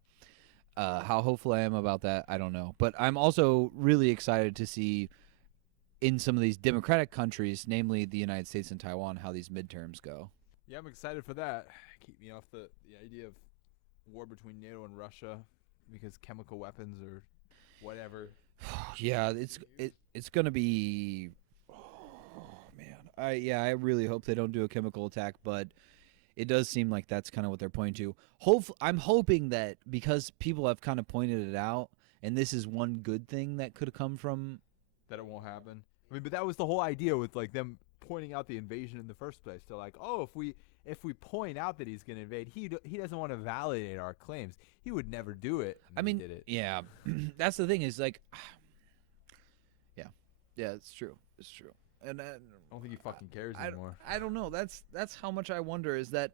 How hopeful I am about that, I don't know. But I'm also really excited to see in some of these democratic countries, namely the United States and Taiwan, how these midterms go. Yeah, I'm excited for that. Keep me off the idea of war between NATO and Russia because chemical weapons or whatever. Yeah, it's going to be... Oh, man. I really hope they don't do a chemical attack, but it does seem like that's kind of what they're pointing to. I'm hoping that because people have kind of pointed it out, and this is one good thing that could come from. That it won't happen. I mean, but that was the whole idea with like them pointing out the invasion in the first place. They're like, oh, if we point out that he's going to invade, he doesn't want to validate our claims. He would never do it. I mean, he did it. yeah, that's the thing is like, yeah, it's true. It's true. And I don't think he fucking cares anymore. I don't know. That's how much I wonder is that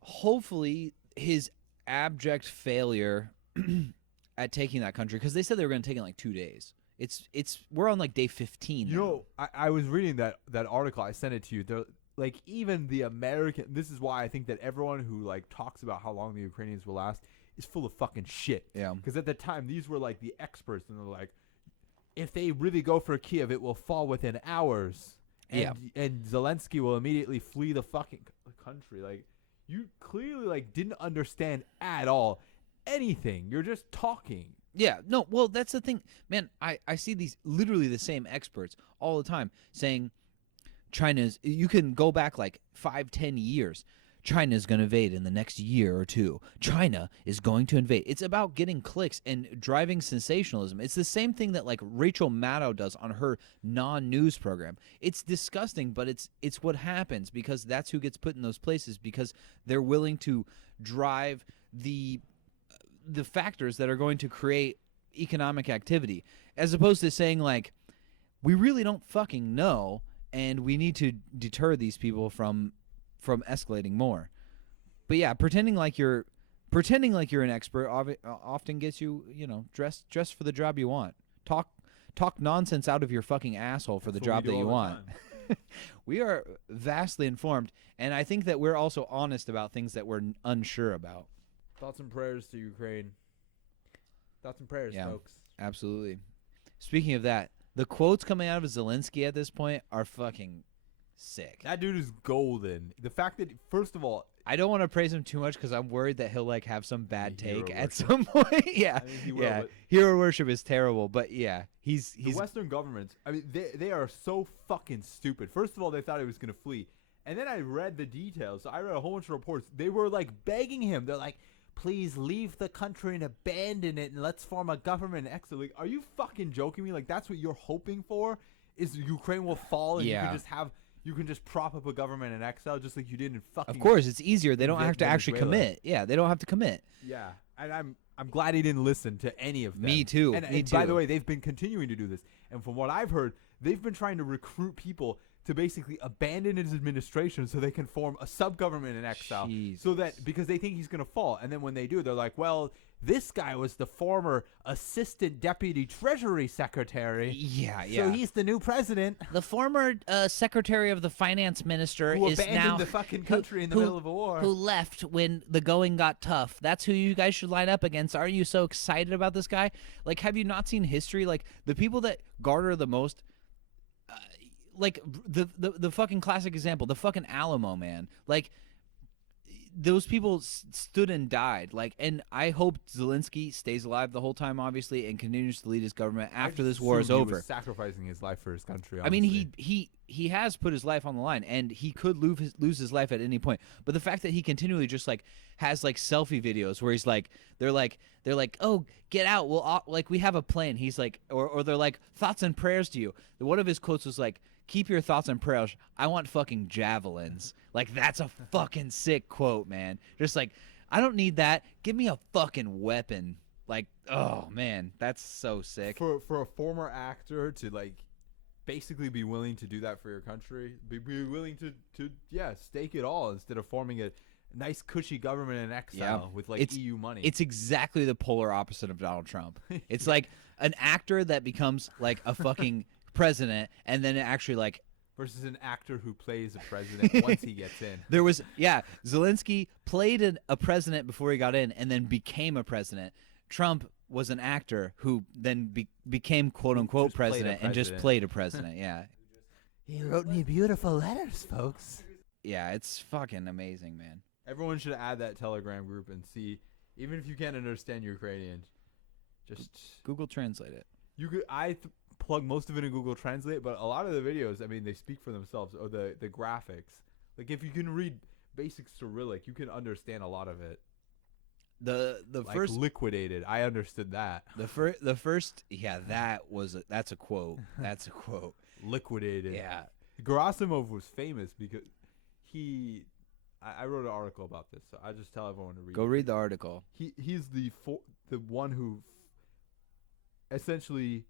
hopefully his abject failure at taking that country, because they said they were going to take it in like 2 days. We're on like day 15 You now. know, I was reading that article. I sent it to you. They're, like, even the American. This is why I think that everyone who like talks about how long the Ukrainians will last is full of fucking shit. Yeah. Because at the time, these were like the experts, and they're like, if they really go for Kiev, it will fall within hours. And Zelensky will immediately flee the fucking country. Like, you clearly like didn't understand at all anything. You're just talking. Yeah, no, well, that's the thing. Man, I see these literally the same experts all the time saying you can go back like 5-10 years. China's going to invade in the next year or two. China is going to invade. It's about getting clicks and driving sensationalism. It's the same thing that like Rachel Maddow does on her non-news program. It's disgusting, but it's what happens because that's who gets put in those places because they're willing to drive the factors that are going to create economic activity, as opposed to saying like, we really don't fucking know, and we need to deter these people from escalating more. But yeah, pretending like you're an expert often gets you, dress for the job you want. Talk nonsense out of your fucking asshole for the job that you want. We are vastly informed, and I think that we're also honest about things that we're unsure about. Thoughts and prayers to Ukraine. Thoughts and prayers, Yeah. folks. Absolutely. Speaking of that, the quotes coming out of Zelensky at this point are fucking sick. That dude is golden. The fact that, first of all, I don't want to praise him too much because I'm worried that he'll like have some bad Hero take at worship. some point. Yeah, I mean, he will, yeah. but Hero worship is terrible, but yeah, he's the Western governments, I mean, they are so fucking stupid. First of all, they thought he was going to flee. And then I read the details. So I read a whole bunch of reports. They were like begging him. They're like, please leave the country and abandon it and let's form a government in exile. Like, are you fucking joking me? Like, that's what you're hoping for? Is Ukraine will fall and Yeah. you can just prop up a government in exile just like you did in fucking. of course it's easier. They don't have to actually Venezuela. commit. Yeah, they don't have to commit. Yeah, and I'm glad he didn't listen to any of them. Me too. And, Me and by too. the way, they've been continuing to do this. And from what I've heard, they've been trying to recruit people to basically abandon his administration so they can form a sub-government in exile. So that because they think he's going to fall. And then when they do, they're like, well, this guy was the former assistant deputy treasury secretary. Yeah, So he's the new president The former secretary of the finance minister who is abandoned now the fucking country in the middle of a war. who left when the going got tough. That's who you guys should line up against. Aren't you so excited about this guy? Like, have you not seen history? Like, the people that garner the most, like the fucking classic example, the fucking Alamo, man. Like, those people stood and died. Like, and I hope Zelensky stays alive the whole time, obviously, and continues to lead his government after this war is He over. was sacrificing his life for his country. I mean, honestly. he has put his life on the line, and he could lose his life at any point. But the fact that he continually just like has like selfie videos where he's like, they're like, oh, get out, well, like we have a plan. He's like, or they're like, thoughts and prayers to you. One of his quotes was like, keep your thoughts and prayers. I want fucking javelins. Like, that's a fucking sick quote, man. Just like, I don't need that. Give me a fucking weapon. Like, oh man, that's so sick. For a former actor to like basically be willing to do that for your country, be willing to stake it all instead of forming a nice cushy government in exile with like EU money. It's exactly the polar opposite of Donald Trump. It's like an actor that becomes like a fucking president, and then actually like versus an actor who plays a president once he gets in. There was Zelensky played a president before he got in, and then became a president. Trump was an actor who then became quote unquote Just played a president and just president. played a president. Yeah, He wrote me beautiful letters, folks. yeah, it's fucking amazing, man. Everyone should add that Telegram group and see, even if you can't understand Ukrainian, just Google Translate it. you could. plug most of it in Google Translate, but a lot of the videos, I mean, they speak for themselves. Or the graphics. Like, if you can read basic Cyrillic, you can understand a lot of it. The Like first liquidated. I understood that. the first that's a quote. That's a quote. Liquidated. Yeah. Gerasimov was famous because I wrote an article about this, so I just tell everyone to read Go it. read the article. He's the one who essentially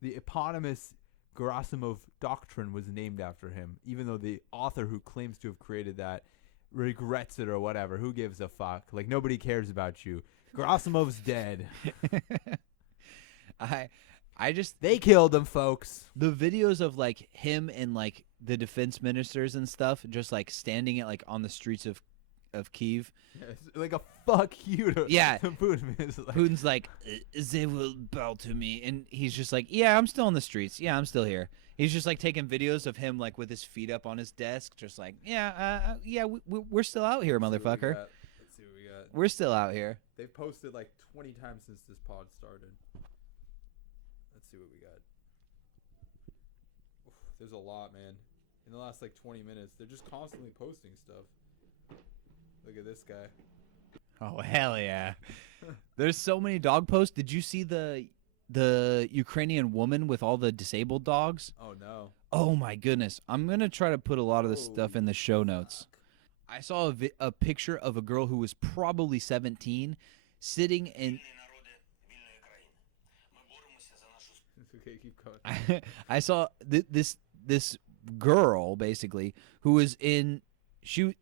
the eponymous Gerasimov doctrine was named after him, even though the author who claims to have created that regrets it or whatever. Who gives a fuck? Like, nobody cares about you. Gerasimov's dead. I just They killed him, folks. the videos of like him and like the defense ministers and stuff just like standing at like on the streets of Kyiv. Yeah, it's like a fuck you to Yeah. to Putin. It's like, Putin's like, they will bow to me, and he's just like, yeah, I'm still on the streets. Yeah, I'm still here. He's just like taking videos of him like with his feet up on his desk, just like, yeah, we're still out here, motherfucker. Let's see what we got. We're still out here. They've posted like 20 times since this pod started. Let's see what we got. Oof, there's a lot, man. In the last like 20 minutes, they're just constantly posting stuff. Look at this guy. Oh hell yeah! There's so many dog posts. Did you see the Ukrainian woman with all the disabled dogs? Oh no. Oh my goodness! I'm gonna try to put a lot of this stuff Holy in the show notes. fuck. I saw a picture of a girl who was probably 17, sitting in. It's okay, keep going. I saw this girl basically who was in. She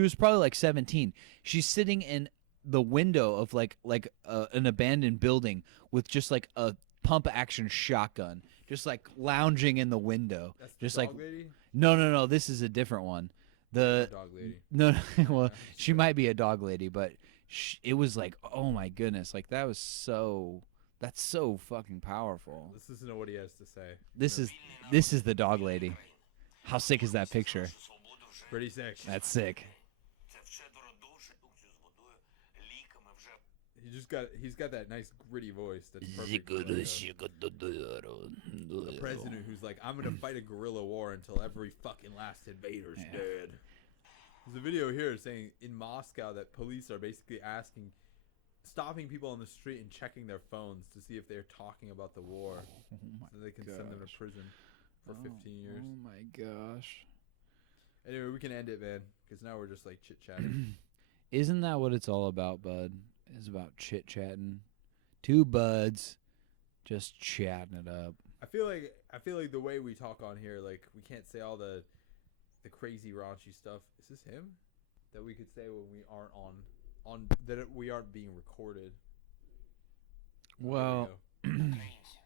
was probably like 17. She's sitting in the window of like an abandoned building with just like a pump action shotgun, just like lounging in the window. That's just the like dog lady? no, this is a different one. The Dog lady. no, well, she might be a dog lady, but it was like, oh my goodness, like that's so fucking powerful. Let's listen to what he has to say. This is the dog lady. How sick is that picture? Pretty sick. That's sick. He's got that nice gritty voice that's perfect for, like, a president who's like, I'm gonna fight a guerrilla war until every fucking last invader's dead. There's a video here saying in Moscow that police are basically stopping people on the street and checking their phones to see if they're talking about the war, so they can send them to prison for 15 years. Oh my gosh. Anyway, we can end it, man, because now we're just like chit chatting. Isn't that what it's all about, bud? It's about chit chatting. Two buds just chatting it up. I feel like the way we talk on here, like, we can't say all the crazy raunchy stuff. Is this him? That we could say when we aren't on that we aren't being recorded. Well, Українці,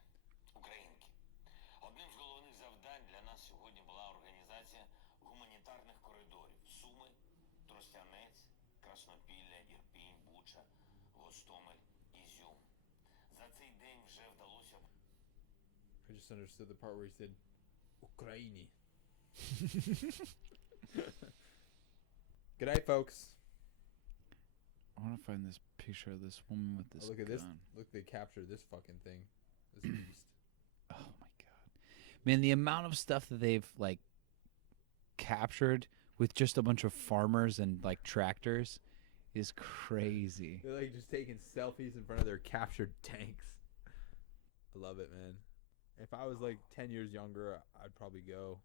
українки, одним з головних завдань для нас сьогодні була організація гуманітарних коридорів Суми, Тростянець, Краснопілля, Ірпінь, Буча, Гостомель, Ізюм. За цей день вже вдалося. I just understood the part where he said Ukraini. Good night, folks. I want to find this picture of this woman with this Look at gun. this. Look, they captured this fucking thing. This beast. Oh my god. Man, the amount of stuff that they've like captured with just a bunch of farmers and like tractors is crazy. They're like just taking selfies in front of their captured tanks. I love it, man. If I was like 10 years younger, I'd probably go.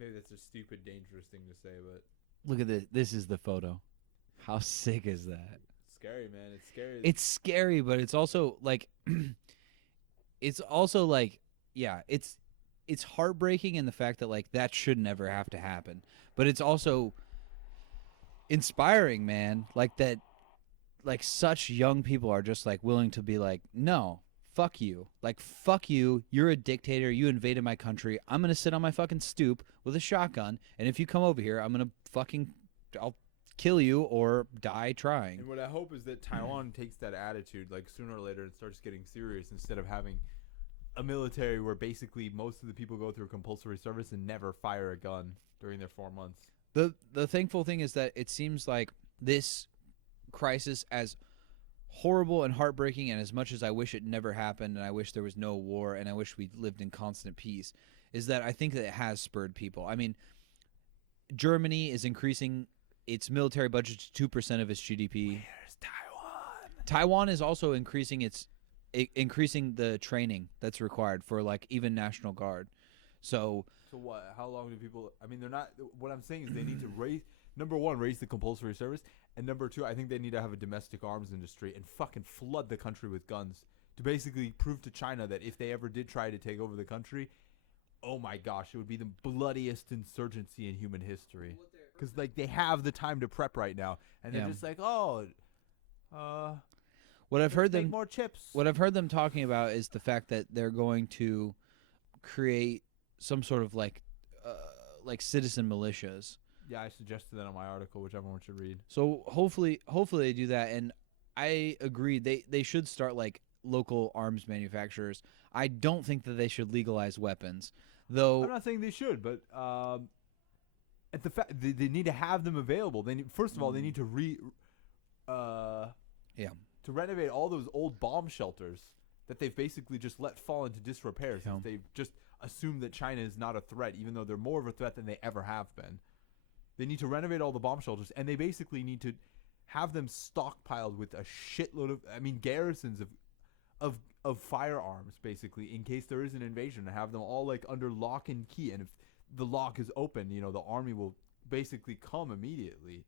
Maybe that's a stupid, dangerous thing to say, but Look at this. This is the photo. How sick is that? it's scary, man. It's scary. It's scary, but it's also like yeah, it's heartbreaking in the fact that like that should never have to happen. But it's also inspiring, man. Like that like such young people are just like willing to be like, "No, fuck you. Like fuck you. You're a dictator. You invaded my country. I'm going to sit on my fucking stoop with a shotgun, and if you come over here, I'll kill you or die trying." And what I hope is that Taiwan takes that attitude, like, sooner or later, and starts getting serious instead of having a military where basically most of the people go through compulsory service and never fire a gun during their 4 months. The thankful thing is that it seems like this crisis, as horrible and heartbreaking, and as much as I wish it never happened, and I wish there was no war, and I wish we lived in constant peace, is that I think that it has spurred people. I mean, Germany is increasing its military budget to 2% of its GDP. Where's Taiwan? Taiwan is also increasing the training that's required for like even National Guard. So what? How long do people? I mean, they're not. What I'm saying is they need to raise. Number one, raise the compulsory service, and number two, I think they need to have a domestic arms industry and fucking flood the country with guns to basically prove to China that if they ever did try to take over the country, oh my gosh, it would be the bloodiest insurgency in human history. Because like they have the time to prep right now, and they're just like, oh, what I've heard make them more chips. What I've heard them talking about is the fact that they're going to create some sort of like citizen militias. Yeah, I suggested that on my article, which everyone should read. So hopefully they do that, and I agree they should start like local arms manufacturers. I don't think that they should legalize weapons, though. I'm not saying they should, but at the fact they need to have them available. They need, first of all, they need to to renovate all those old bomb shelters that they've basically just let fall into disrepair since they've just assumed that China is not a threat, even though they're more of a threat than they ever have been. They need to renovate all the bomb shelters, and they basically need to have them stockpiled with a shitload of, garrisons of firearms, basically, in case there is an invasion, and have them all like under lock and key. And if the lock is open, the army will basically come immediately.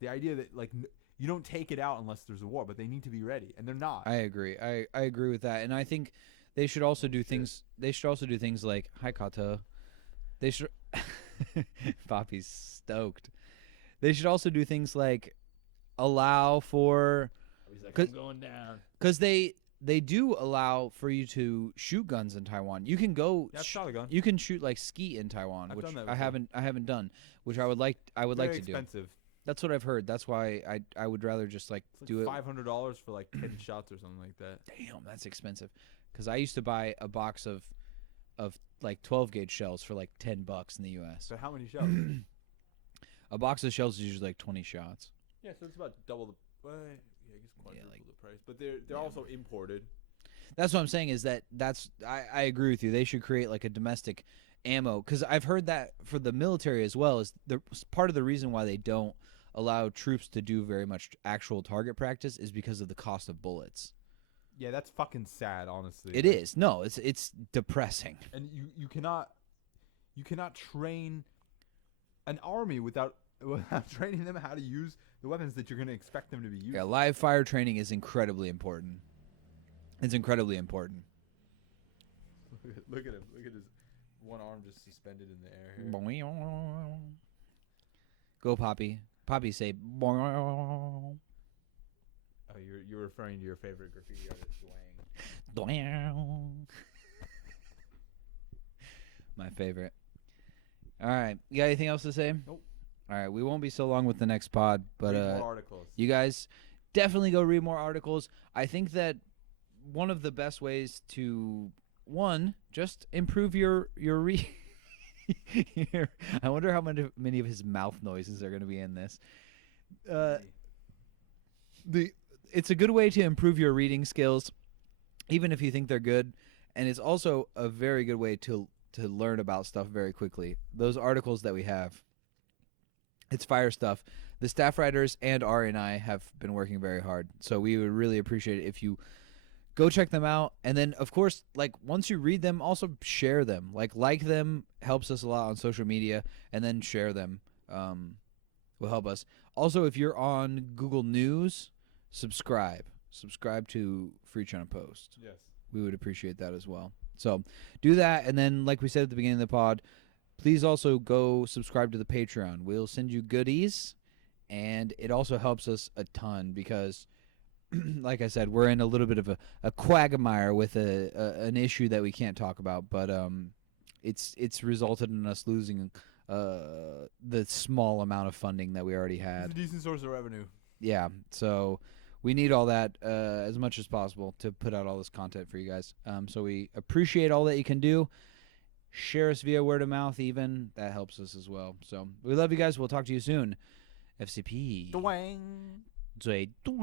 The idea that like you don't take it out unless there's a war, but they need to be ready, and they're not. I agree. I agree with that, and I think they should also do things. They should also do things like hi Kata. They should. Poppy's stoked. They should also do things like allow for. He's like, I'm going down. Because they do allow for you to shoot guns in Taiwan. You can go. Yeah, I've shot a gun. You can shoot like skeet in Taiwan, I've which done that I before. haven't done, which I would like to do. Expensive. That's what I've heard. That's why I would rather just like It's do it. $500 for like 10 shots or something like that. Damn, that's expensive. Because I used to buy a box of like 12 gauge shells for like $10 in the U.S. So how many shells? A box of shells is usually like 20 shots. Yeah, so it's about double the. I guess quadruple like- the price, but they're also imported. That's what I'm saying is I agree with you. They should create like a domestic ammo, because I've heard that for the military as well is part of the reason why they don't allow troops to do very much actual target practice is because of the cost of bullets. Yeah, that's fucking sad, honestly. It is. No, it's depressing. And you cannot train an army without training them how to use the weapons that you're going to expect them to be using. Yeah, live fire training is incredibly important. It's incredibly important. Look at him. Look at his one arm just suspended in the air here. Go, Poppy. Poppy, say. Oh, you're referring to your favorite graffiti artist, Dwayne. My favorite. All right. You got anything else to say? Nope. All right. We won't be so long with the next pod, but Read more articles. you guys definitely go read more articles. I think that one of the best ways to just improve your I wonder how many of his mouth noises are going to be in this. It's a good way to improve your reading skills, even if you think they're good, and it's also a very good way to learn about stuff very quickly. Those articles that we have, it's fire stuff. The staff writers and Ari and I have been working very hard, so we would really appreciate it if you go check them out. And then, of course, like once you read them, also share them. Like them helps us a lot on social media, and then share them will help us. Also, if you're on Google News, subscribe to Free China Post. Yes. We would appreciate that as well. So do that, and then like we said at the beginning of the pod, please also go subscribe to the Patreon. We'll send you goodies, and it also helps us a ton because like I said, we're in a little bit of a quagmire with an issue that we can't talk about, but it's resulted in us losing the small amount of funding that we already had. It's a decent source of revenue. Yeah, so we need all that as much as possible to put out all this content for you guys. So we appreciate all that you can do. Share us via word of mouth even. That helps us as well. So we love you guys. We'll talk to you soon. FCP. Dwayne. 最多。